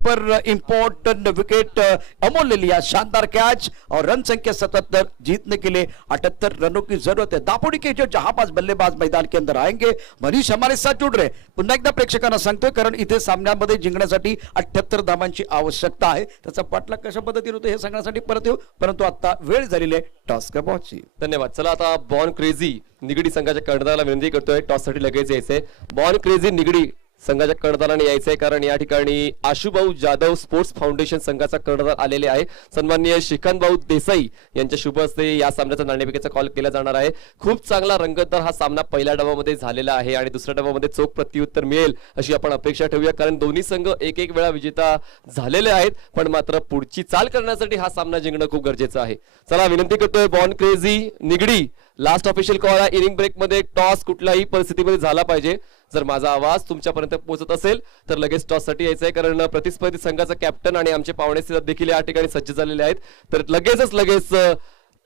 पर इंपॉर्टेंट विकेट अमोल ने लिया. शानदार कैच और रन संख्या 77. जीतने के लिए 78 रनों की जरूरत है. दापोडी के जो जहांबाज बल्लेबाज मैदान के अंदर आएंगे. मनीष हमारे साथ जुड़ रहे. पुन्हा एकदा प्रेक्षकांना सांगतोय, कारण इथे सामन्यामध्ये जिंकण्यासाठी 78 धावांची आवश्यकता आहे. त्याचा पाठलाग कशा पद्धतीने होतो हे सांगण्यासाठी परत येऊ, परंतु आता वेळ झालेली आहे टॉस का बॉलची. धन्यवाद. चला आता बॉर्न क्रेझी निगडी संघाच्या कर्णधाराला विनंती करतोय टॉस साठी लगेच यायचंय. बॉर्न क्रेझी निगडी संघाच्या कर्णधाराने यायचंय, कारण या ठिकाणी आशुभाऊ जाधव स्पोर्ट्स फाउंडेशन संघाचा कर्णधार आलेले आहे. सन्माननीय श्रीकांत भाऊ देसाई यांच्या शुभ हस्ते या सामन्याचा नाणेफेकीचा कॉल केला जाणार आहे. खूप चांगला रंगतदार हा सामना पहिल्या डावामध्ये झालेला आहे आणि दुसऱ्या डावामध्ये चोख प्रत्युत्तर मिळेल अशी आपण अपेक्षा ठेवूया, कारण दोन्ही संघ एक वेळा विजेता झालेले आहेत. पण मात्र पुढची चाल करण्यासाठी हा सामना जिंकणं खूप गरजेचं आहे. चला विनंती करतोय born crazy Nigdi, last official call आहे. इनिंग ब्रेक मध्ये टॉस कुठल्याही परिस्थितीमध्ये झाला पाहिजे. जर माझा आवाज तुमच्यापर्यंत पोहोचत असेल तर लगेच टॉस साठी यायचंय, कारण प्रतिस्पर्धी संघाचा कॅप्टन आणि आमचे पाहुणे देखील या ठिकाणी सज्ज झालेले आहेत. तर लगेच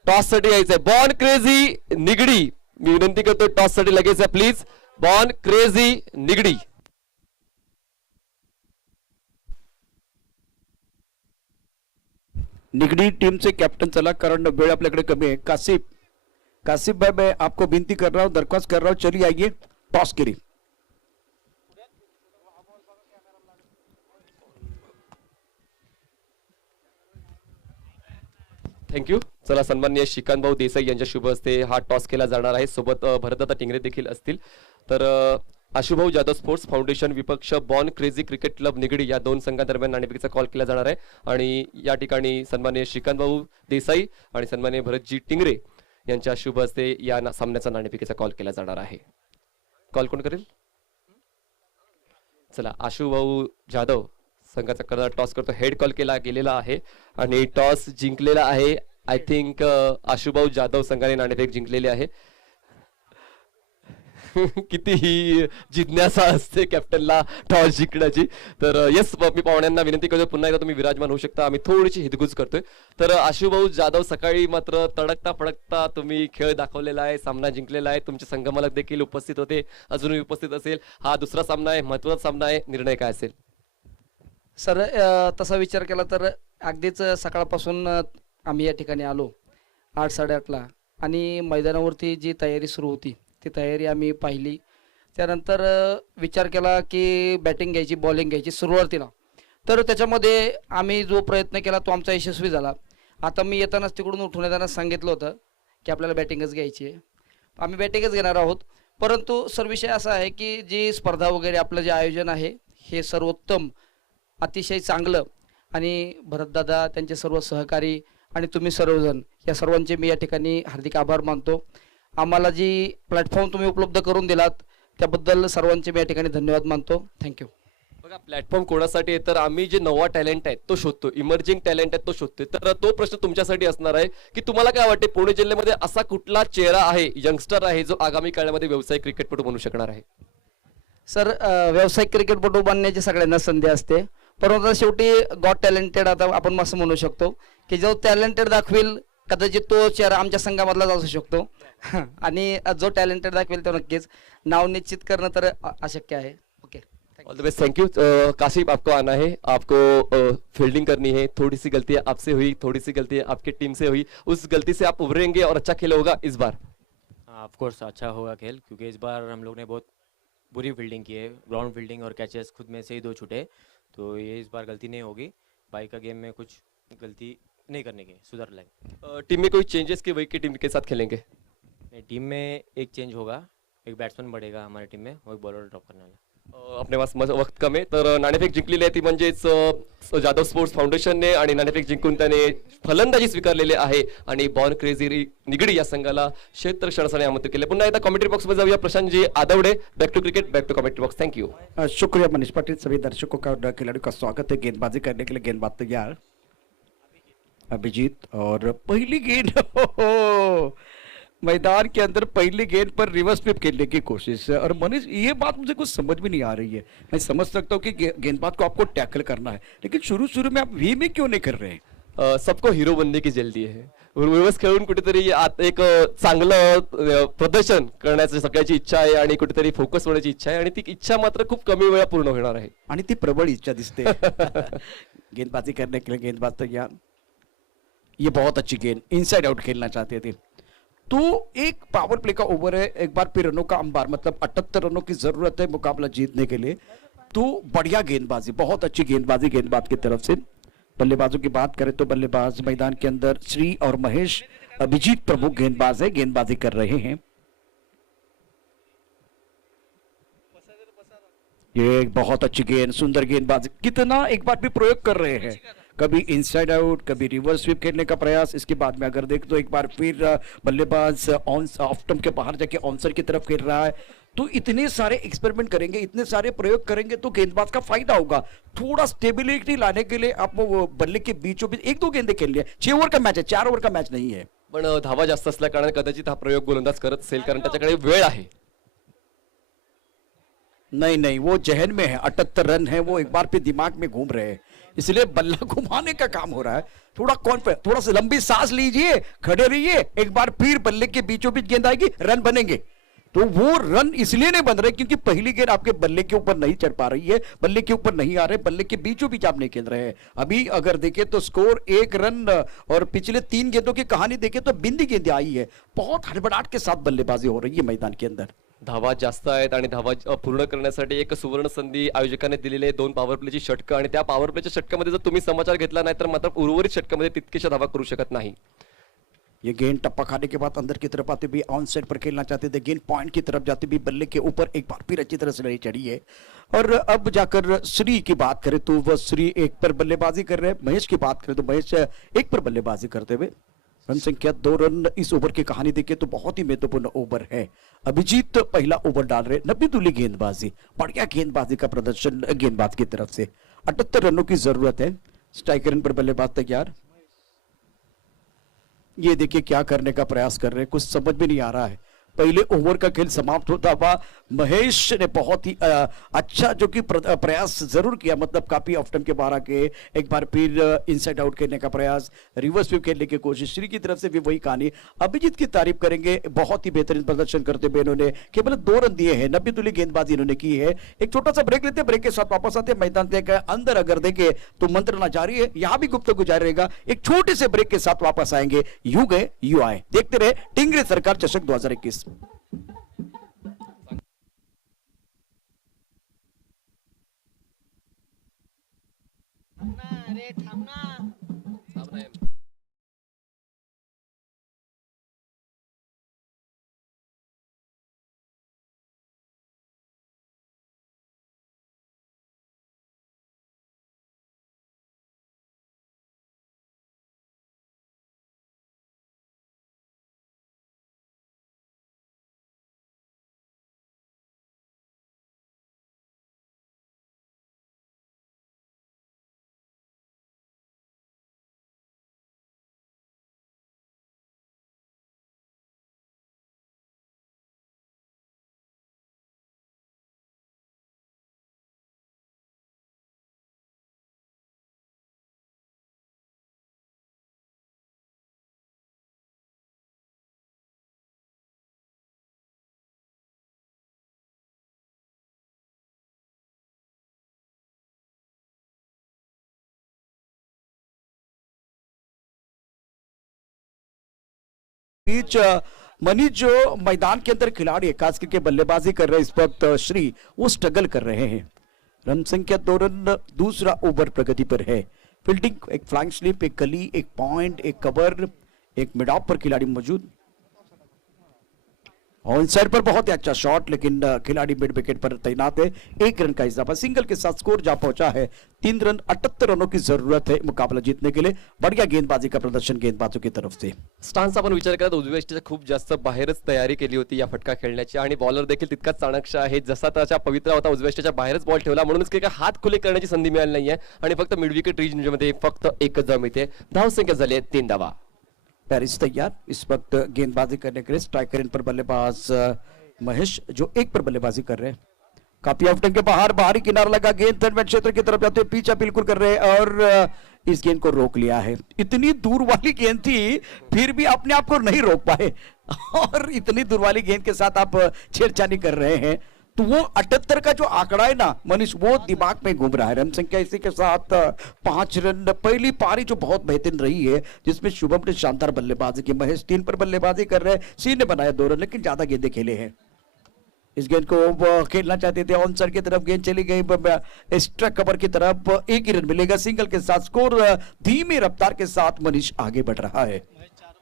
टॉस साठी यायचंय. बॉर्न क्रेझी निगडी, मी विनंती करतोय टॉस साठी लगेच या please. Born crazy Nigdi. Nigdi टीमचे कॅप्टन चला, कारण वेळ आपल्याकडे कमी आहे. कासिफ भाई, मैं आपको विनती कर रहा हूं, दरख्वास्त कर रहा हूं, चलिए आइए टॉस के लिए. थँक्यू. चला सन्माननीय श्रीकांत भाऊ देसाई यांच्या शुभ हस्ते हा टॉस केला जाणार आहे. सोबत भरतदादा टिंगरे देखील असतील. तर आशुभाऊ जाधव स्पोर्ट्स फाउंडेशन विपक्ष born crazy cricket club Nigdi या 2 संघांदरम्यान नाणेफेकीचा कॉल केला जाणार आहे. आणि या ठिकाणी सन्माननीय श्रीकांत भाऊ देसाई आणि सन्माननीय भरतजी टिंगरे यांच्या शुभ हस्ते या सामन्याचा नाणेफेकीचा कॉल केला जाणार आहे. कॉल कोण करेल? चला, आशुभाऊ जाधव संघाचा कर्णधार टॉस करतो. हेड कॉल केला गेलेला आहे आणि टॉस जिंकलेला आहे. आय थिंक आशुभाऊ जाधव संघाने नाणेफेक जिंकलेली आहे. कितीही जिज्ञासा असते कॅप्टनला टॉस जिंकण्याची. तर येस, मी पाहुण्यांना विनंती करतो पुन्हा एकदा तुम्ही विराजमान होऊ शकता. आम्ही थोडीशी हितगुज करतोय. तर आशुभाऊ जाधव, सकाळी मात्र तडकता फडकता तुम्ही खेळ दाखवलेला आहे, सामना जिंकलेला आहे. तुमचे संगमालक देखील उपस्थित होते, अजूनही उपस्थित असेल. हा दुसरा सामना आहे, महत्त्वाचा सामना आहे. निर्णय काय असेल? सर तसा विचार केला तर अगदीच सकाळपासून आम्ही या ठिकाणी आलो 8-8:30ला आणि मैदानावरती जी तयारी सुरू होती ती तयारी आम्ही पाहिली. त्यानंतर विचार केला की बॅटिंग घ्यायची, बॉलिंग घ्यायची सुरुवातीला. तर त्याच्यामध्ये आम्ही जो प्रयत्न केला तो आमचा यशस्वी झाला. आता मी येतानाच तिकडून उठून येताना सांगितलं होतं की आपल्याला बॅटिंगच घ्यायची आहे, आम्ही बॅटिंगच घेणार आहोत. परंतु सर विषय असा आहे की जी स्पर्धा वगैरे आपलं जे आयोजन आहे हे सर्वोत्तम, अतिशय चांगलं, आणि भरतदादा, त्यांचे सर्व सहकारी आणि तुम्ही सर्वजण या सर्वांचे मी या ठिकाणी हार्दिक आभार मानतो. आम्हाला जी प्लॅटफॉर्म तुम्ही उपलब्ध करून दिलात त्याबद्दल सर्वांचे मी या ठिकाणी धन्यवाद मानतो. थँक्यू. बघा, प्लॅटफॉर्म कोणासाठी आहे तर आम्ही जे नवा टॅलेंट आहे तो शोधतो, इमर्जिंग टॅलेंट आहे तो शोधतोय. तर तो प्रश्न तुमच्यासाठी असणार आहे की तुम्हाला काय वाटते, पुणे जिल्ह्यामध्ये असा कुठला चेहरा आहे, यंगस्टर आहे, जो आगामी काळामध्ये व्यावसायिक क्रिकेटपटू बनू शकणार आहे? सर व्यावसायिक क्रिकेटपटू बनण्याची सगळ्यांना संधी असते, परंतु शेवटी गॉड टॅलेंटेड, आता आपण असं म्हणू शकतो की जो टॅलेंटेड दाखवेल कदाचित तो चेहरा आमच्या संघामधलाच असू शकतो. आणि जो टॅलेंटेड दाखवेल तो नक्कीच नाव निश्चित करणं तर अशक्य आहे. Okay, all the best, thank you. Kashif, आपको आना है, आपको फील्डिंग करनी है. थोड़ी सी गलती आपसे हुई, थोड़ी सी गलती आपकी टीम से हुई. उस गलती से आप उभरेंगे और अच्छा खेल होगा इस बार? ऑफ कोर्स अच्छा होगा खेल, क्योंकि इस बार हम लोग ने बहुत बुरी फील्डिंग की है. ग्राउंड फील्डिंग और कैचेस खुद में से ही 2 छूटे, तो ये इस बार गलती नहीं होगी. बाई का गेम में कुछ गलती नहीं करने की, सुधर लाएंगे. टीम में कोई चेंजेस की वही की टीम के साथ खेलेंगे? टीम में एक चेंज होगा, एक बैट्समैन बढ़ेगा हमारी टीम में, वो एक बॉलर ड्रॉप करने वाला. आपने पास वक्त कमी आहे, तर नाणेफेक जिंकलेली आहे ती म्हणजेच जाधव स्पोर्ट्स फाउंडेशनने, आणि नाणेफेक जिंकून त्याने फलंदाजी स्वीकारलेली आहे आणि बॉर्न क्रेझी निगडी या संघाला क्षेत्र क्षणाने आमंत्रित केले. पुन्हा एकदा कमेंट्री बॉक्स मध्ये जाऊया. प्रशांतजी Adavade, back to cricket, back to commentary box. Thank you. शुक्रिया मनीष पाटिल. सभी दर्शकों का और खिलाड़ियों का स्वागत है. गेंदबाजी करने के लिए गेंदबाज तैयार, अभिजीत, और पहली गेंद मैदान के अंदर पहली गेंद पर रिवर्स फ्लिप खेलने की कोशिश है. और मनीष, ये बात मुझे कुछ समझ में नहीं आ रही है. मैं समझ सकता हूँ कि गेंदबाज को आपको टैकल करना है, लेकिन शुरू में आप वी में क्यों नहीं कर रहे हैं? सबको हिरो बनने की जल्दी आहे. व्यवस्थ खेळून कुठेतरी एक चांगलं प्रदर्शन करण्याची सगळ्याची इच्छा आहे आणि कुठेतरी फोकस होण्याची इच्छा आहे, आणि ती इच्छा मात्र खूप कमी वेळा पूर्ण होणार आहे. आणि ती प्रबळ इच्छा दिसते. गेंदबाजी करने के लिए गेंदबाज तैयार. ये बहुत अच्छी गेंद, इनसाइड आउट खेलना चाहते थे. तो एक पावर प्ले का ओवर है, एक बार फिर रनों का अंबार, मतलब 78 रनों की जरूरत है मुकाबला जीतने के लिए. तो बढ़िया गेंदबाजी, बहुत अच्छी गेंदबाजी गेंदबाज की तरफ से. बल्लेबाजों की बात करें तो बल्लेबाज मैदान के अंदर श्री और महेश, अभिजीत प्रमुख गेंदबाज है, गेंदबाजी कर रहे हैं. ये एक बहुत अच्छी गेंद, सुंदर गेंदबाजी, कितना एक बार भी प्रयोग कर रहे हैं. कभी इनसाइड आउट, कभी रिवर्स स्वीप खेलने का प्रयास. इसके बाद में अगर देख तो एक बार फिर बल्लेबाज ऑन ऑफ स्टंप के बाहर जाके ऑनसर की तरफ खेल रहा है. तो इतने सारे एक्सपेरिमेंट करेंगे, इतने सारे प्रयोग करेंगे तो गेंदबाज का फायदा होगा. थोड़ा स्टेबिलिटी लाने के लिए आप वो बल्ले के बीचों बीच 1-2 गेंदे खेल लिया. 6 ओवर का मैच है, 4 ओवर का मैच नहीं है. पण धावा जास्त असल्या कारण कदाचित हा प्रयोग गोलंदाज करत असेल, कारण त्याच्याकडे वेळ आहे. नहीं, वो जहन में है. 78 रन है, वो एक बार फिर दिमाग में घूम रहे हैं, इसलिए बल्ला घुमाने का काम हो रहा है. थोड़ा कॉन्फिडेंस, थोड़ा सा लंबी सांस लीजिए, खड़े रहिए. एक बार फिर बल्ले के बीचों बीच गेंद आएगी, रन बनेंगे. तो वो रन इसलिए नहीं बन रहे क्योंकि पहली गेंद आपके बल्ले के ऊपर नहीं चढ़ पा रही है, बल्ले के ऊपर नहीं आ रहे, बल्ले के बीचों बीच आप नहीं खेल रहे हैं. अभी अगर देखें तो स्कोर 1 रन, और पिछले 3 गेंदों की कहानी देखें तो बिंदी गेंदें आई है. बहुत हड़बड़ाहट के साथ बल्लेबाजी हो रही है मैदान के अंदर. धावा जास्त आहेत आणि धावा पूर्ण करण्यासाठी एक सुवर्ण संधी आयोजकांनी दिलेली आहे. 2 पॉवर प्लेची षटकं, आणि त्या पॉवर प्लेच्या षटकामध्ये जर तुम्ही समाचार घेतला नाही तर मात्र उर्वरित षटकामध्ये तितकेशा धावा करू शकत नाही. ये गेंद टप्पा खाने के बाद अंदर की तरफ आते भी ऑन साइड पर खेलना चाहते थे. गेंद पॉइंट की तरफ जाते भी बल्ले के ऊपर एक बार फिर अच्छी तरह से नहीं चढ़ी है. और अब जाकर श्री की बात करें तो वह श्री 1 पर बल्लेबाजी कर रहे हैं. महेश की बात करें तो महेश 1 पर बल्लेबाजी करते हुए. रन संख्या 2 रन. इस ओवर की कहानी देखिए तो बहुत ही महत्वपूर्ण ओवर है. अभिजीत पहला ओवर डाल रहे. नबीदुल्ली गेंदबाजी, बढ़िया गेंदबाजी का प्रदर्शन गेंदबाज की तरफ से. 78 रनों की जरूरत है. स्ट्राइक रन पर बल्लेबाज तैयार. ये देखिए क्या करने का प्रयास कर रहे हैं, कुछ समझ में नहीं आ रहा है. पहले ओवर का खेल समाप्त होता हुआ महेश ने बहुत ही अच्छा जो कि प्रयास जरूर किया, मतलब काफी ऑफ टाइम के बाहर आके एक बार फिर इनसाइड आउट खेलने का प्रयास, रिवर्स स्वीप खेलने की कोशिश। श्री की तरफ से भी वही कहानी। अभिजीत की तारीफ करेंगे, बहुत ही बेहतरीन प्रदर्शन करते हुए इन्होंने केवल 2 रन दिए हैं, 90 तुली गेंदबाजी इन्होंने की है। एक छोटा सा ब्रेक लेते हैं, ब्रेक के साथ वापस आते हैं मैदान के अंदर। अगर देखे तो मंत्रणा जारी है, यहां भी गुफ्तगू जारी रहेगा। एक छोटे से ब्रेक के साथ वापस आएंगे। यू गए यू आए, देखते रहे टिंगरे सरकार चषक 2021। बीच मनीष जो मैदान के अंदर खिलाड़ी है, खास करके बल्लेबाजी कर रहे हैं इस वक्त श्री, वो स्ट्रगल कर रहे हैं। रन संख्या 2 रन, दूसरा ओवर प्रगति पर है। फील्डिंग, एक फ्लाइंग स्लिप, एक गली, एक पॉइंट, एक कवर, एक मिड ऑफ पर खिलाड़ी मौजूद। ऑन साइड पर बहुत ही अच्छा शॉट, लेकिन खिलाड़ी मिड विकेट पर तैनात है। 1 रन का इजाफा, सिंगल के साथ स्कोर जा पहुंचा है 3 रन। 78 रनों की जरूरत है मुकाबला जीतने के लिए। बढ़िया गेंदबाजी का प्रदर्शन गेंदबाजों की तरफ से। स्टान्सचा आपण विचार केला तर उजव्या यष्टीच्या खूप जास्त बाहेरच तयारी केली होती या फटका खेळण्याची, आणि बॉलर देखील तितकाच चाणक्ष आहे, जसा त्याच्या पवित्रा होता उजव्या यष्टीच्या बाहेरच बॉल ठेवला, म्हणूनच काही हात खुले करण्याची संधी मिळाली नाहीये आणि फक्त मिड विकेट मध्ये फक्त एकच धाव मिळते। धाव संख्या झाली आहे 3 धावा। पेरिस तैयार इस वक्त गेंदबाजी करने के लिए। स्ट्राइकर इन पर बल्लेबाज महेश जो 1 पर बल्लेबाजी कर रहे हैं। काफी ऑफ टाइम के बाहर, बाहरी किनारा लगा, गेंद थर्ड क्षेत्र की तरफ जाते हुए पीछा बिल्कुल कर रहे हैं और इस गेंद को रोक लिया है। इतनी दूर वाली गेंद थी, फिर भी अपने आप को नहीं रोक पाए और इतनी दूर वाली गेंद के साथ आप छेड़छाड़ी कर रहे हैं, तो वो 78 का जो आंकड़ा है ना मनीष, वो दिमाग में घूम रहा है। रन संख्या इसी के साथ 5 रन। पहली पारी जो बहुत बेहतरीन रही है, जिसमें शुभम ने शानदार बल्लेबाजी की। महेश 3 पर बल्लेबाजी कर रहे हैं, सी ने बनाया 2 रन, लेकिन ज्यादा गेंदें खेले हैं। इस गेंद को वो खेलना चाहते थे, ऑन साइड की तरफ गेंद चली गई, एक्स्ट्रा कवर की तरफ 1 ही रन मिलेगा। सिंगल के साथ स्कोर धीमी रफ्तार के साथ मनीष आगे बढ़ रहा है।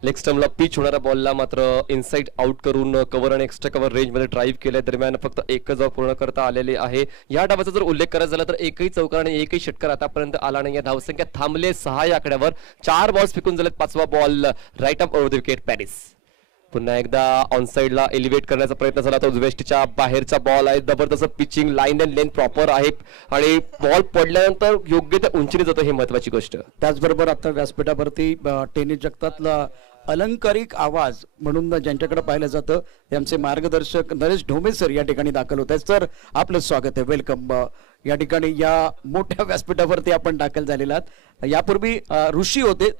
लेग स्टम्पला पिच होणाऱ्या बॉलला मात्र इनसाइड आउट करून कव्हर आणि एक्स्ट्रा कव्हर रेंज मध्ये ड्राईव्ह केल्या दरम्यान फक्त एकच धाव पूर्ण करता आलेली आहे। या डावाचा जर उल्लेख करायचा झाला तर एकही चौकार आणि एकही षटकार आतापर्यंत आला नाही। धावसंख्या थांबले 6 या आकड्यावर। 4 बॉल्स फेकून झालेत, 5वा ball right up over the wicket पॅरिस। पुन्हा एकदा ऑन साइडला एलिव्हेट करण्याचा प्रयत्न झाला तर वेस्टच्या बाहेरचा बॉल आहे। जबरदस्त pitching, line and length proper आहे आणि बॉल पडल्यानंतर योग्य त्या उंचीने जातो, हे महत्वाची गोष्ट। त्याचबरोबर आता व्यासपीठावरती टेनिस जगतातला अलंकारिक आवाज म्हणून ज्यांच्याकडे पाहिलं जातं त्यांचे मार्गदर्शक नरेश ढोमे सर या ठिकाणी दाखल होत आहेत। सर, आपलं स्वागत आहे, वेलकम। या ठिकाणी या मोठ्या व्यासपीठावरती आपण दाखल झालेला आहात। यापूर्वी ऋषी होते,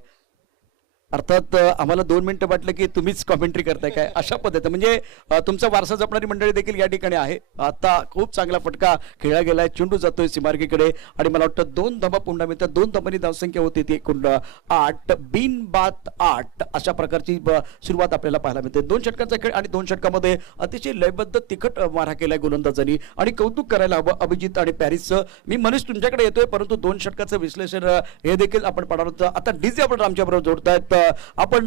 अर्थात आम्हाला 2 मिनिटं वाटलं की तुम्हीच कॉमेंट्री करताय काय, अशा पद्धती म्हणजे तुमचा वारसा जपणारी मंडळी देखील या ठिकाणी आहे। आता खूप चांगला फटका खेळला गेलाय, चेंडू जातोय सीमार्गीकडे आणि मला वाटतं 2 धावा पुन्हा मिळतात। 2 धावांनी धावसंख्या होती ती एकूण 8 बिन बात 8 अशा प्रकारची सुरुवात आपल्याला पाहायला मिळते। 2 षटकांचा खेळ आणि 2 षटकामध्ये अतिशय लयबद्ध तिखट मारा केलाय गोलंदाजांनी आणि कौतुक करायला हवं अभिजित आणि पॅरिसचं। मी मनीष तुमच्याकडे येतोय, परंतु 2 षटकाचं विश्लेषण हे देखील आपण पाहणार आहोत। आता डीजे आपण आमच्या बरोबर जोडतायत आपण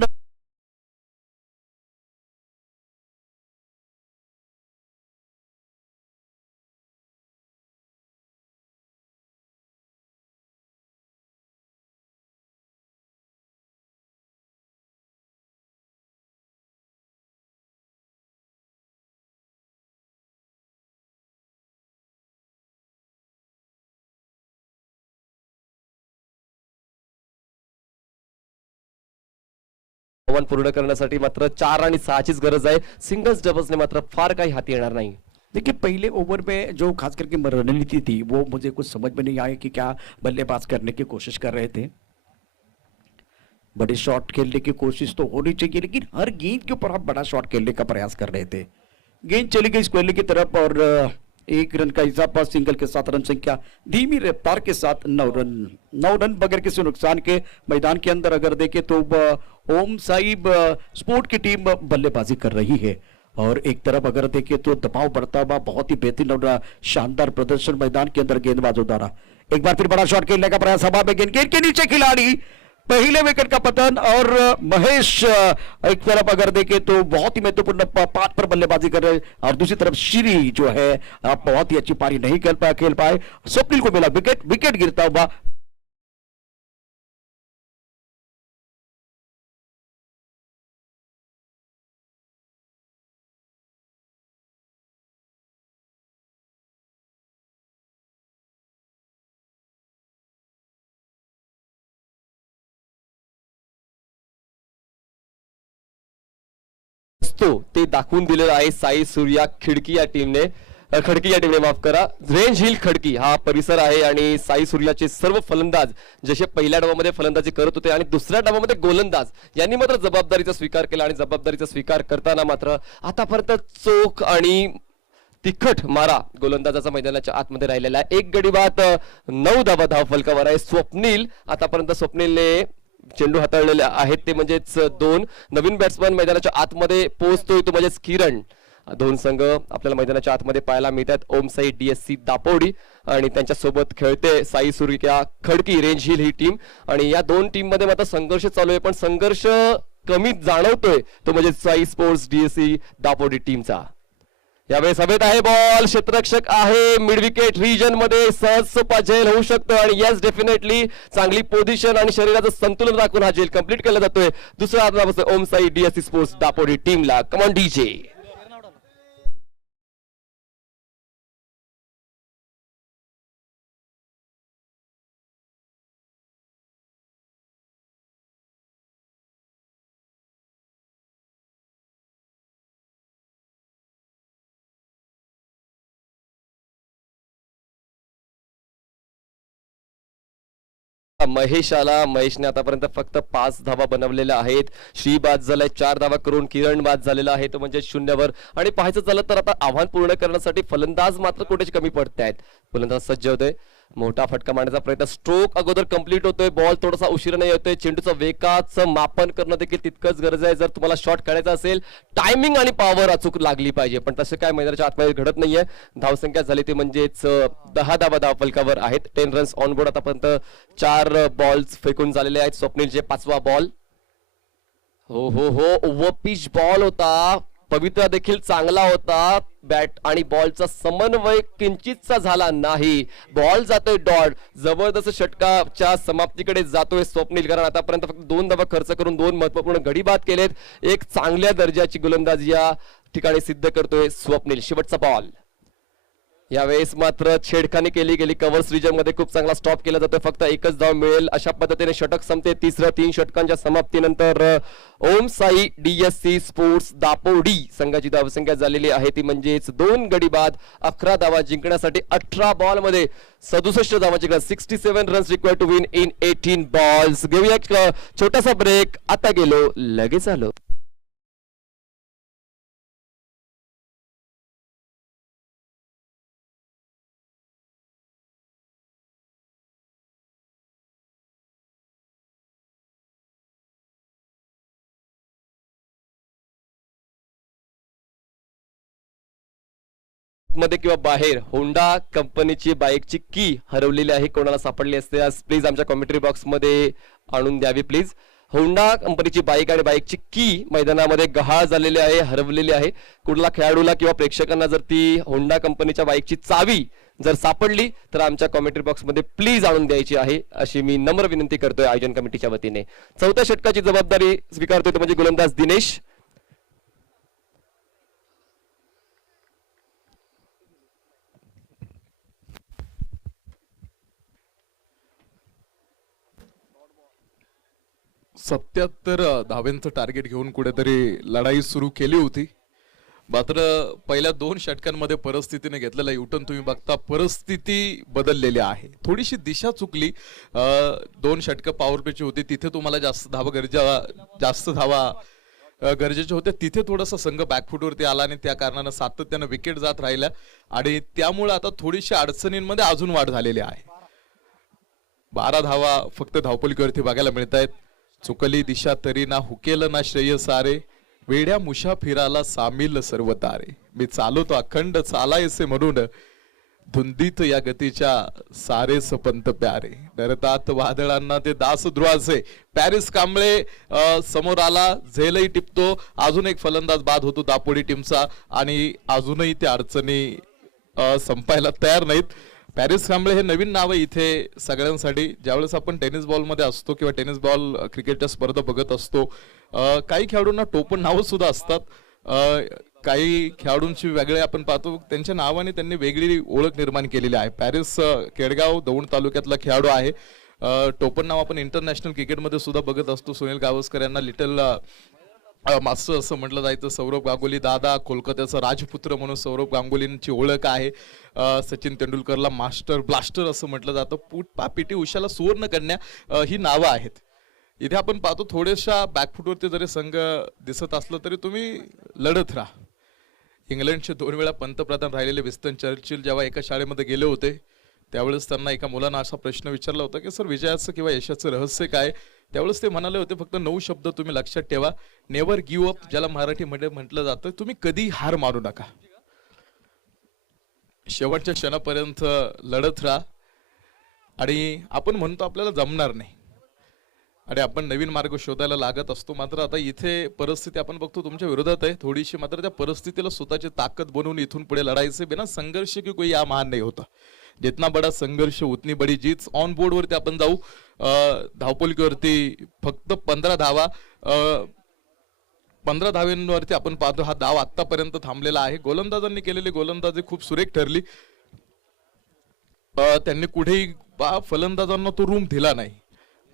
आव्हान पूर्ण करण्यासाठी मात्र 4 आणि 6चीच गरज आहे. सिंगल्स डबल्सने मात्र फार काही हाती येणार नाही. देखिए पहले ओवर में जो खास करके रणनीति थी वो मुझे कुछ समझ में नहीं आया कि क्या बल्लेबाज करने की कोशिश कर रहे थे. बड़े शॉट खेलने की कोशिश तो होनी चाहिए, लेकिन हर गेंद के ऊपर आप बड़ा शॉट खेलने का प्रयास कर रहे थे. गेंद चली गई स्क्वेयर की तरफ और 1 रन का इजाफा सिंगल के साथ रन संख्या धीमी रफ्तार के साथ 9 रन बगैर किसी नुकसान के मैदान के अंदर अगर देखें तो ओम साहिब स्पोर्ट की टीम बल्लेबाजी कर रही है. और एक तरफ अगर देखें तो दबाव बढ़ता हुआ बहुत ही बेहतरीन और शानदार प्रदर्शन मैदान के अंदर गेंदबाजों द्वारा. एक बार फिर बड़ा शॉट खेलने का प्रयास, हवा में गेंद के नीचे खिलाड़ी, पहले विकेट का पतन. और महेश एक तरफ अगर देखें तो बहुत ही महत्वपूर्ण पात पर बल्लेबाजी कर रहे हैं और दूसरी तरफ श्री जो है बहुत ही अच्छी पारी नहीं खेल पाए. स्वप्निल को मिला विकेट गिरता हुआ. ते दाखवून दिलेलं आहे साई सूर्या खडकी या टीमने माफ करा, रेंज हिल खडकी हा परिसर आहे. आणि साई सूर्याचे सर्व फलंदाज जसे पहिल्या डावामध्ये फलंदाजी करत होते आणि दुसऱ्या डावामध्ये गोलंदाज यांनी मात्र जबाबदारीचा स्वीकार केला. आणि जबाबदारीचा स्वीकार करताना मात्र आतापर्यंत चोख आणि तिखट मारा गोलंदाजाचा मैदानाच्या आतमध्ये राहिलेला आहे. 1 गडी बाद 9 धाव फलकावर आहे. आतापर्यंत स्वप्नीलने चेंडू हाताळलेले आहेत ते म्हणजेच 2 नवीन बॅट्समन मैदानाच्या आतमध्ये पोहोचतोय तो म्हणजेच किरण. 2 संघ आपल्याला मैदानाच्या आतमध्ये पाहायला मिळतात. ओम साई DSC दापोडी आणि त्यांच्या सोबत खेळते साई सूर्या खडकी रेंज हिल ही टीम. आणि या 2 टीम मध्ये मात्र संघर्ष चालू आहे, पण संघर्ष कमी जाणवतोय तो म्हणजे साई स्पोर्ट्स DSC दापोडी टीमचा. यावेळेस हवेत आहे बॉल, क्षेत्ररक्षक आहे मिड विकेट रिजन मध्ये, सहज सोपा झेल होऊ शकतो. आणि येस डेफिनेटली चांगली पोझिशन आणि शरीराचं संतुलन राखून हा झेल कंप्लीट केला जातोय. दुसरा आदरापासून ओम साई DSC स्पोर्ट्स दापोडी टीमला. Come on DJ. महेश आला. महेशने आतापर्यंत फक्त 5 धावा बनवलेल्या आहेत. श्री बाद झालाय 4 धावा करून, किरण बाद झालेला आहे तो म्हणजे 0वर. आणि पाहायचं झालं तर आता आव्हान पूर्ण करण्यासाठी फलंदाज मात्र कुठेच कमी पडत आहेत. फलंदाज सज्ज होतोय, मोठा फटका मारण्याचा प्रयत्न, स्ट्रोक अगोदर कंप्लीट होतोय, बॉल थोडासा उशिराने येतोय. चेंडूचं वेगाचं मापन करणं देखील तितकंच गरज आहे. जर तुम्हाला शॉट खेळायचा असेल टायमिंग आणि पॉवर अचूक लागली पाहिजे, पण तसं काय मैदानाच्या आतमध्ये घडत नाहीये. धावसंख्या झाली ती म्हणजेच 10 धावा फलकावर आहेत. 10 रन्स ऑन बोर्ड. आतापर्यंत 4 बॉल्स फेकून झालेले आहेत. स्वप्नीलचे 5वा बॉल. हो ओव्हर पिच बॉल होता, पवित्रा देखील चांगला होता. बॅट आणि बॉलचा समन्वय किंचितचा झाला नाही. बॉल जातोय डॉट, जबरदस्त षटकाच्या समाप्तीकडे जातोय स्वप्नील, कारण आतापर्यंत फक्त 2 धावा खर्च करून 2 महत्वपूर्ण गडी बाद केलेत. एक चांगल्या दर्जाची गोलंदाजी या ठिकाणी सिद्ध करतोय स्वप्नील. शेवटचा बॉल. यावेळेस मात्र छेडखानी केली गेली. कव्हर्स रिजन मध्ये खूप चांगला स्टॉप केला जातो. फक्त 1च धाव मिळेल अशा पद्धतीने षटक संपते. 3 षटकांच्या समाप्तीनंतर ओम साई DSC स्पोर्ट्स दापोडी संघाची धावसंख्या झालेली आहे ती म्हणजेच 2 गडी बाद 11 धावा जिंकण्यासाठी 18 बॉल मध्ये 67 धावांची गरज. 67 runs required to win in 18 balls. घेऊया एक छोटासा ब्रेक. आता गेलो लगेच आलो. मध्ये किंवा बाहेर होंडा कंपनीची बाईकची की हरवलेली आहे, कोणाला सापडली असते प्लीज आमच्या कॉमेंट्री बॉक्स मध्ये आणून द्यावी प्लीज. होंडा कंपनीची बाईक आणि बाईकची की मैदानामध्ये गहाळ झालेली आहे, हरवलेली आहे. कुठला खेळाडूला किंवा प्रेक्षकांना जर ती होंडा कंपनीच्या बाईकची चावी जर सापडली तर आमच्या कॉमेंट्री बॉक्स मध्ये प्लीज आणून द्यायची आहे अशी मी नम्र विनंती करतोय आयोजन कमिटीच्या वतीने. 4थ्या षटकाची जबाबदारी स्वीकारतोय तो म्हणजे गोलंदाज दिनेश. 77 धावांचं टार्गेट घेऊन कुठेतरी लढाई सुरू केली होती. मात्र पहिल्या 2 षटकांमध्ये परिस्थितीने घेतलेला युटर्न तुम्ही बघता, परिस्थिती बदललेली आहे. थोडीशी दिशा चुकली. 2 षटकं पॉवर प्लेची होती, तिथे तुम्हाला जास्त धावा गरजेचे होते. तिथे थोडासा संघ बॅकफुटवरती आला आणि त्या कारणानं सातत्यानं विकेट जात राहिल्या आणि त्यामुळे आता थोडीशी अडचणींमध्ये अजून वाढ झालेली आहे. 12 धावा फक्त धावपलीवरती बघायला मिळत आहेत. चुकली दिशा तरी ना हुकेल ना श्रेय सारे, वेड्या मुसाफिराला सामील सर्व तारे. मी चालवतो अखंड चालायचे म्हणून, धुंदीत या गतीच्या सारे सपंत प्यारे. डरतात वादळांना ते दास ध्रुवाचे. पॅरिस कांबळे समोर आला, झेलही टिपतो. अजून एक फलंदाज बाद होतो दापोडी टीमचा आणि अजूनही त्या अडचणी संपायला तयार नाहीत. पॅरिस कांबळे हे नवीन नाव आहे इथे सगळ्यांसाठी. ज्यावेळेस आपण टेनिस बॉल मध्ये असतो किंवा टेनिस बॉल क्रिकेटच्या स्पर्धा बघत असतो, काही खेळाडूंना टोपण नावं सुद्धा असतात. काही खेळाडूंची वेगळे आपण पाहतो, त्यांच्या नावाने त्यांनी वेगळी ओळख निर्माण केलेली आहे. पॅरिस केडगाव दौंड तालुक्यातला खेळाडू आहे. टोपण नाव आपण इंटरनॅशनल क्रिकेटमध्ये सुद्धा बघत असतो. सुनील गावस्कर यांना लिटल मास्टर असं म्हटलं जायचं. सौरभ गांगुली दादा, कोलकात्याचा राजपुत्र म्हणून सौरभ गांगुलींची ओळख आहे. सचिन तेंडुलकरला मास्टर ब्लास्टर असं म्हटलं जातं. पीटी उषाला सुवर्ण कन्या ही नावं आहेत. इथे आपण पाहतो थोड्याशा बॅकफुटवरती जरी संघ दिसत असलं तरी तुम्ही लढत राहा. इंग्लंडचे 2 वेळा पंतप्रधान राहिलेले विन्स्टन चर्चिल जेव्हा एका शाळेमध्ये गेले होते, त्यावेळेस त्यांना एका मुलानं असा प्रश्न विचारला होता की सर, विजयाचं किंवा यशाचं रहस्य काय? त्यावेळेस ते म्हणाले होते फक्त 9 शब्द तुम्ही लक्षात ठेवा. नेव्हर गिव्ह अप, ज्याला मराठीमध्ये म्हटलं जातं, तुम्ही कधी हार मानू नका. शेवटच्या क्षणापर्यंत लढत राहा. आणि आपण म्हणतो आपल्याला जमणार नाही आणि आपण नवीन मार्ग शोधायला लागत असतो. मात्र आता इथे परिस्थिती आपण बघतो तुमच्या विरोधात आहे थोडीशी. मात्र त्या परिस्थितीला स्वतःची ताकद बनवून इथून पुढे लढायचे. बिना संघर्ष की कोई या महान नाही होता. जितना बडा संघर्ष उतनी बडी जीत. ऑन बोर्ड वरती आपण जाऊ. धावपलीवरती फक्त 15 धावा, 15 धावांवरती आपण पाहतो हा धाव आतापर्यंत थांबलेला आहे. गोलंदाजांनी केलेली गोलंदाजी खूप सुरेख ठरली. त्यांनी कुठेही फलंदाजांना तो रूम दिला नाही.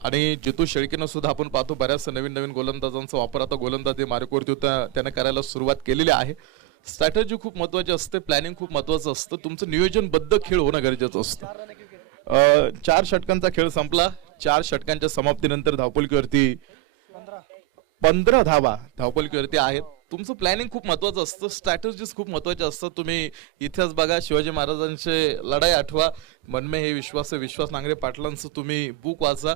आणि जितू शेळकेनं सुद्धा आपण पाहतो बऱ्याच नवीन गोलंदाजांचा वापर आता गोलंदाजी मार्गावरती त्याने करायला सुरुवात केलेली आहे. स्ट्रॅटेजी खूप महत्वाची असते, प्लॅनिंग खूप महत्वाचं असतं, तुमचं नियोजनबद्ध खेळ होणं गरजेचं असतं. 4 षटकांचा खेळ संपला. 4 षटकांच्या समाप्तीनंतर धावपलीवरती 15 धावा धावपलीवरती आहेत. तुमचं प्लॅनिंग खूप महत्वाचं असतं, स्ट्रॅटेजीज खूप महत्वाच्या असतात. तुम्ही इतिहास बघा, शिवाजी महाराजांचे लढाई आठवा, मनमे हे विश्वास नांगरे पाटलांचं तुम्ही बुक वाचा.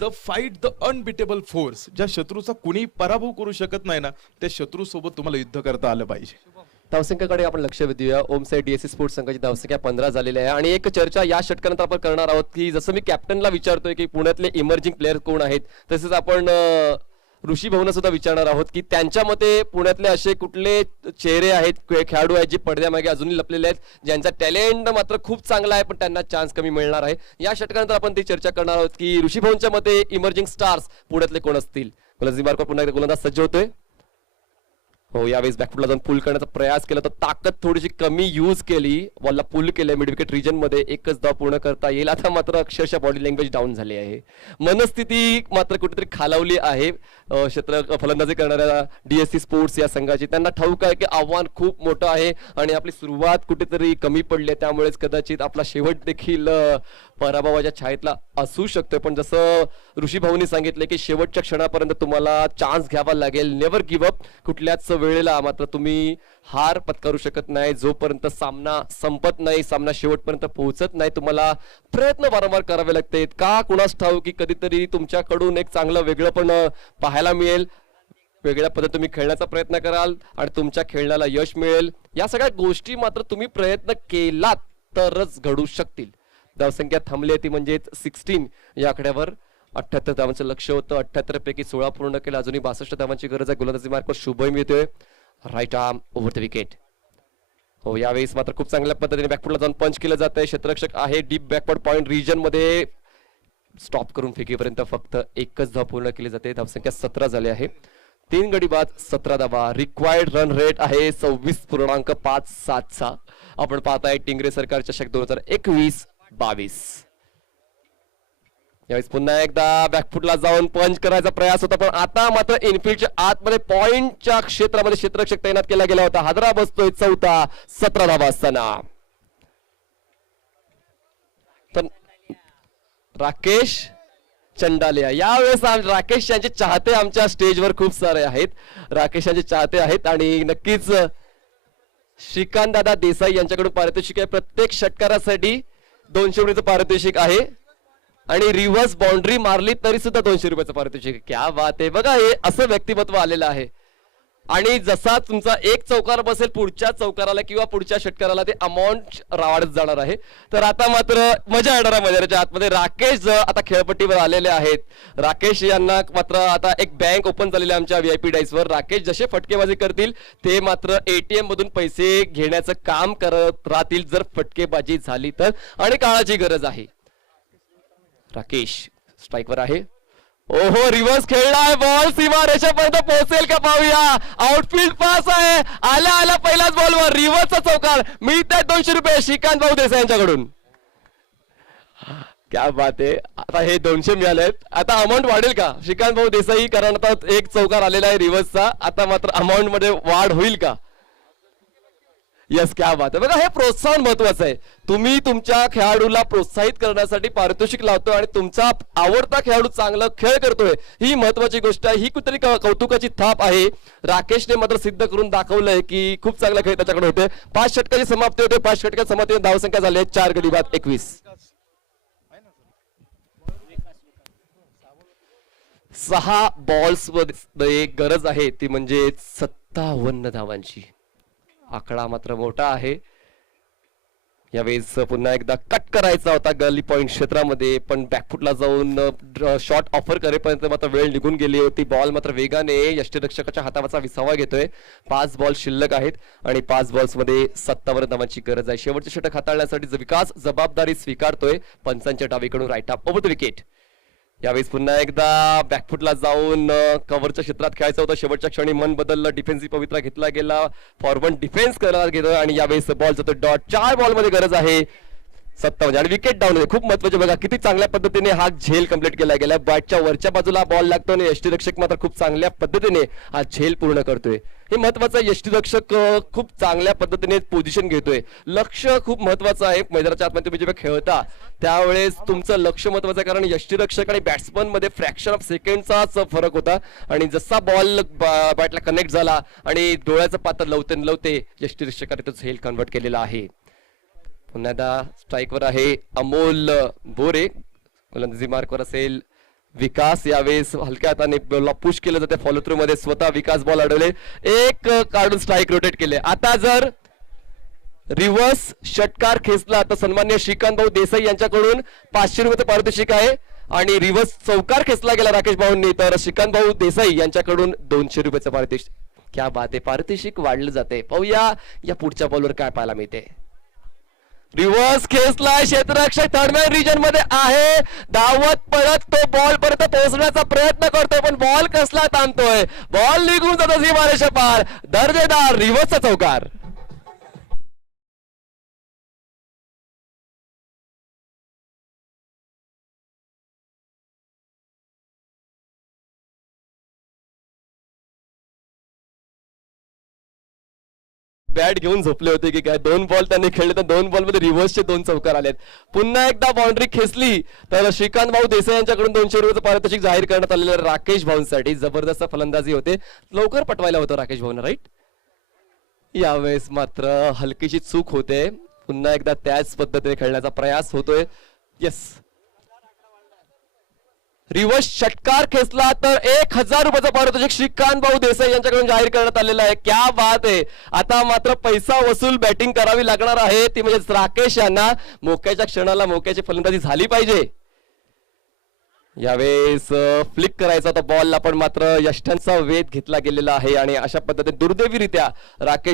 The fight the unbeatable force. ज्या शत्रूचा कुणी पराभव करू शकत नाही ना, त्या शत्रू सोबत तुम्हाला युद्ध करता आलं पाहिजे. धावसंख्येकडे आपण लक्ष देऊया. ओमसाई डीएससी स्पोर्ट्स संघाची धावसंख्या 15 झालेली आहे. आणि एक चर्चा या षटकानंतर आपण करणार आहोत की जसं मी कॅप्टनला विचारतोय की पुण्यातले इमर्जिंग प्लेयर कोण आहेत, तसेच आपण ऋषी भाऊंना सुद्धा विचारणार आहोत की त्यांच्या मते पुण्यातले असे कुठले चेहरे आहेत, खेळाडू आहेत जे पडद्यामागे अजूनही लपलेले आहेत, ज्यांचा टॅलेंट मात्र खूप चांगला आहे पण त्यांना चान्स कमी मिळणार आहे. या षटकानंतर आपण ती चर्चा करणार आहोत की ऋषी भाऊंच्या मते इमर्जिंग स्टार्स पुण्यातले कोण असतील. गोलंदाजी मार्गावर पुन्हा एकदा गोलंदाज सज्ज होतोय. हो, यावेळेस बॅकफुटला जाऊन पुल करण्याचा प्रयास केला तर ताकद थोडीशी कमी यूज केली. बॉलला पुल केलंय मिड विकेट रिजन मध्ये. एकच धाव पूर्ण करता येईल. आता मात्र अक्षरशः बॉडी लँग्वेज डाऊन झाली आहे. मनस्थिती मात्र कुठेतरी खालावली आहे फलंदाजी करणाऱ्या डीएससी स्पोर्ट्स या संघाची. त्यांना ठाऊक आहे की आव्हान खूप मोठं आहे आणि आपली सुरुवात कुठेतरी कमी पडली आहे. त्यामुळेच कदाचित आपला शेवट देखील पराभवाच्या छायेतला असू शकतोय. पण जसं ऋषी भाऊंनी सांगितलं की शेवटच्या क्षणापर्यंत तुम्हाला चान्स घ्यावा लागेल. Never give up. कुठल्याच वेळेला मात्र तुम्ही हार पत्करू शकत नाही. जोपर्यंत सामना संपत नाही, सामना शेवटपर्यंत पोहोचत नाही, तुम्हाला प्रयत्न वारंवार करावे लागतात. का कुणास ठाऊक की कधीतरी तुमच्याकडून एक चांगलं वेगळं पण पाहायला मिळेल. वेगळ्या पद्धतीने तुम्ही खेळण्याचा प्रयत्न कराल आणि तुमच्या खेळण्याला यश मिळेल. या सगळ्या गोष्टी मात्र तुम्ही प्रयत्न केलात तरच घडू शकतील. धावसंख्या थांबली ती म्हणजेच 16 या आकड्यावर 78 धावांचं लक्ष होतं. 78 पैकी 16 पूर्ण केलं. अजूनही 62 धावांची गरज आहे. गोलंदाजी मार्गावर शुभम येतोय. Right arm over the wicket. हो, यावेळेस मात्र खूप चांगल्या पद्धतीने बॅकफुटला जाऊन पंच केलं जात आहे. क्षेत्ररक्षक आहे डीप बॅकवर्ड पॉइंट रिजन मध्ये. स्टॉप करून फेकीपर्यंत फक्त एकच धाव पूर्ण केली जाते. धावसंख्या 17 झाली आहे. 3 गडी बाद 17 धावा. रिक्वायर्ड रन रेट आहे 26.57. आपण पाहताय टिंगरे सरकार चषक 2021-22. यावेळेस पुन्हा एकदा बॅकफुटला जाऊन पंच करायचा प्रयास होता, पण आता मात्र इनफिल्डच्या आतमध्ये पॉइंटच्या क्षेत्रामध्ये क्षेत्ररक्षक तैनात केला गेला होता. हादरा बसतोय चौथा, 17 धावा असताना. तर राकेश चंडालिया यावेळेस राकेश यांचे चाहते आमच्या स्टेजवर खूप सारे आहेत. राकेश यांचे चाहते आहेत आणि नक्कीच श्रीकांत दादा देसाई यांच्याकडून पारितोषिक आहे. प्रत्येक षटकारासाठी 200 रुपयाचं पारितोषिक आहे आणि रिव्हर्स बाउंड्री मारली तरी सुद्धा 200 रुपयाचं पारितोषिक आहे. क्या बात आहे. बघा हे असं व्यक्तिमत्व आलेलं आहे. आणि जसा तुमचा एक चौकार बसेल पुढच्या चौकाराला किंवा पुढच्या षटकाराला ते अमाऊंट वाढत जाणार आहे. तर आता मात्र मजा येणार आहे मैदानाच्या आतमध्ये. राकेश आता खेळपट्टीवर आलेले आहेत. राकेश यांना मात्र आता एक बँक ओपन झालेली आहे आमच्या VIP डाईसवर. राकेश जसे फटकेबाजी करतील ते मात्र ATM मधून पैसे घेण्याचं काम करत राहतील जर फटकेबाजी झाली तर, आणि काळाची गरज आहे. राकेश स्ट्राईकवर आहे. ओहो रिव्हर्स खेळलाय, बॉल सीमा रेषेपर्यंत पोहोचेल का पाहूया. आउटफील्ड पास आहे. आला आला पहिलाच बॉलवर रिव्हर्सचा चौकार. मिळतात 200 रुपये श्रीकांत भाऊ देसाई यांच्याकडून. क्या बात आहे. आता हे 200 मिळालेत. आता अमाऊंट वाढेल का श्रीकांत भाऊ देसाई, कारण आता एक चौकार आलेला आहे रिव्हर्सचा. आता मात्र अमाऊंट मध्ये वाढ होईल का. यस क्या बात आहे. बघा हे प्रोत्साहन महत्वाचं आहे. तुम्ही तुमच्या खेळाडूला प्रोत्साहित करण्यासाठी पारितोषिक लावतोय आणि तुमचा आवडता खेळाडू चांगला खेळ करतोय, ही महत्वाची गोष्ट आहे. ही कुठेतरी कौतुकाची थाप आहे. राकेशने मात्र सिद्ध करून दाखवलंय की खूप चांगला खेळ त्याच्याकडे होते. 5 षटकाची समाप्ती होते. 5 षटकाची समाप्ती धावसंख्या झाली आहे 4 गडी बाद 21. 6 बॉल्स मध्ये गरज आहे ती म्हणजे 57 धावांची. आकडा मात्र मोठा आहे. यावेळेस पुन्हा एकदा कट करायचा होता गली पॉइंट क्षेत्रामध्ये, पण बॅकफुटला जाऊन शॉट ऑफर करेपर्यंत मात्र वेळ निघून गेली होती. बॉल मात्र वेगाने यष्टीरक्षकाच्या हातावरचा विसावा घेतोय. 5 बॉल शिल्लक आहेत आणि 5 बॉल्स मध्ये 57 धावांची गरज आहे. शेवटचे षटक हाताळण्यासाठी विकास जबाबदारी स्वीकारतोय. पंचांच्या डावीकडून right up over the wicket. यावेळेस पुन्हा एकदा बॅकफुटला जाऊन कव्हरच्या क्षेत्रात खेळायचं होतं. शेवटच्या क्षणी मन बदललं. डिफेन्सिव्ह पवित्रा घेतला गेला. फॉरवर्ड डिफेन्स करायला गेलं आणि यावेळेस बॉल जातो डॉट. 4 बॉल मध्ये गरज आहे 57 आणि विकेट डाऊन आहे. खूप महत्वाचे बघा किती चांगल्या पद्धतीने हा झेल कंप्लीट केला गेला. बॅटच्या वरच्या बाजूला बॉल लागतो आणि यष्टीरक्षक मात्र खूप चांगल्या पद्धतीने हा झेल पूर्ण करतोय. हे महत्वाचं. यष्टीरक्षक खूप चांगल्या पद्धतीने पोझिशन घेतोय. लक्ष खूप महत्वाचं आहे. मैदानाच्या आतमध्ये तुम्ही जेव्हा खेळता त्यावेळेस तुमचं लक्ष महत्वाचं आहे, कारण यष्टीरक्षक आणि बॅट्समन मध्ये फ्रॅक्शन ऑफ सेकंडचाच फरक होता आणि जसा बॉल बॅटला कनेक्ट झाला आणि डोळ्याचं पात्र लवते यष्टीरक्षकाने तो झेल कन्वर्ट केलेला आहे. पुन्हा एकदा स्ट्राईकवर आहे अमोल बोरे. गोलंदाजी मार्कवर असेल विकास. यावेळेस हलक्या हाताने बॉलला पुश केलं जाते. फॉलो थ्रू मध्ये स्वतः विकास बॉल अडवले. एक काढून स्ट्राईक रोटेट केले. आता जर रिव्हर्स षटकार खेचला तर सन्मान्य श्रीकांत भाऊ देसाई यांच्याकडून 500 रुपयाचं पारितोषिक आहे आणि रिव्हर्स चौकार खेचला गेला राकेश भाऊंनी तर श्रीकांत भाऊ देसाई यांच्याकडून 200 रुपयाचं पारितोषिक. क्या बात आहे. पारितोषिक वाढलं जाते. पाहूया या पुढच्या बॉलवर काय पाहायला मिळते. रिव्हर्स खेचलाय. क्षेत्ररक्षक थर्डमॅन रिजन मध्ये आहे. धावत पडत तो बॉल पर्यंत पोहोचण्याचा प्रयत्न करतोय पण बॉल कसला थांबतोय. बॉल निघून जातो सीमारेषा पार. दर्जेदार रिव्हर्सचा चौकार. बॅट घेऊन झोपले होते की काय. 2 बॉल त्यांनी खेळले तर 2 बॉल मध्ये रिव्हर्सचे 2 चौकार आलेत. पुन्हा एकदा बाउंड्री खेचली तर श्रीकांत भाऊ देसाई यांच्याकडून 200 रुपयाचं पारितोषिक जाहीर करण्यात आलेलं राकेश भाऊंसाठी. जबरदस्त फलंदाजी होते. लवकर पटवायला होतं राकेश भाऊंना राईट. यावेळेस मात्र हलकीशी चूक होते. पुन्हा एकदा त्याच पद्धतीने खेळण्याचा प्रयास होतोय. येस रिव्हर्स षटकार खेचला तर 1000 रुपयाचं पारितोषिक श्रीकांत भाऊ देसाई यांच्याकडून जाहीर करण्यात आलेलं आहे. क्या बात आहे. आता मात्र पैसा वसूल बॅटिंग करावी लागणार आहे ती म्हणजे राकेश यांना. मोक्याच्या क्षणाला मोक्याची फलंदाजी झाली पाहिजे. यावेळेस फ्लिक करायचा होता बॉलला पण मात्र यष्ट्यांचा वेध घेतला गेलेला आहे आणि अशा पद्धतीने दुर्दैवीरित्या राकेश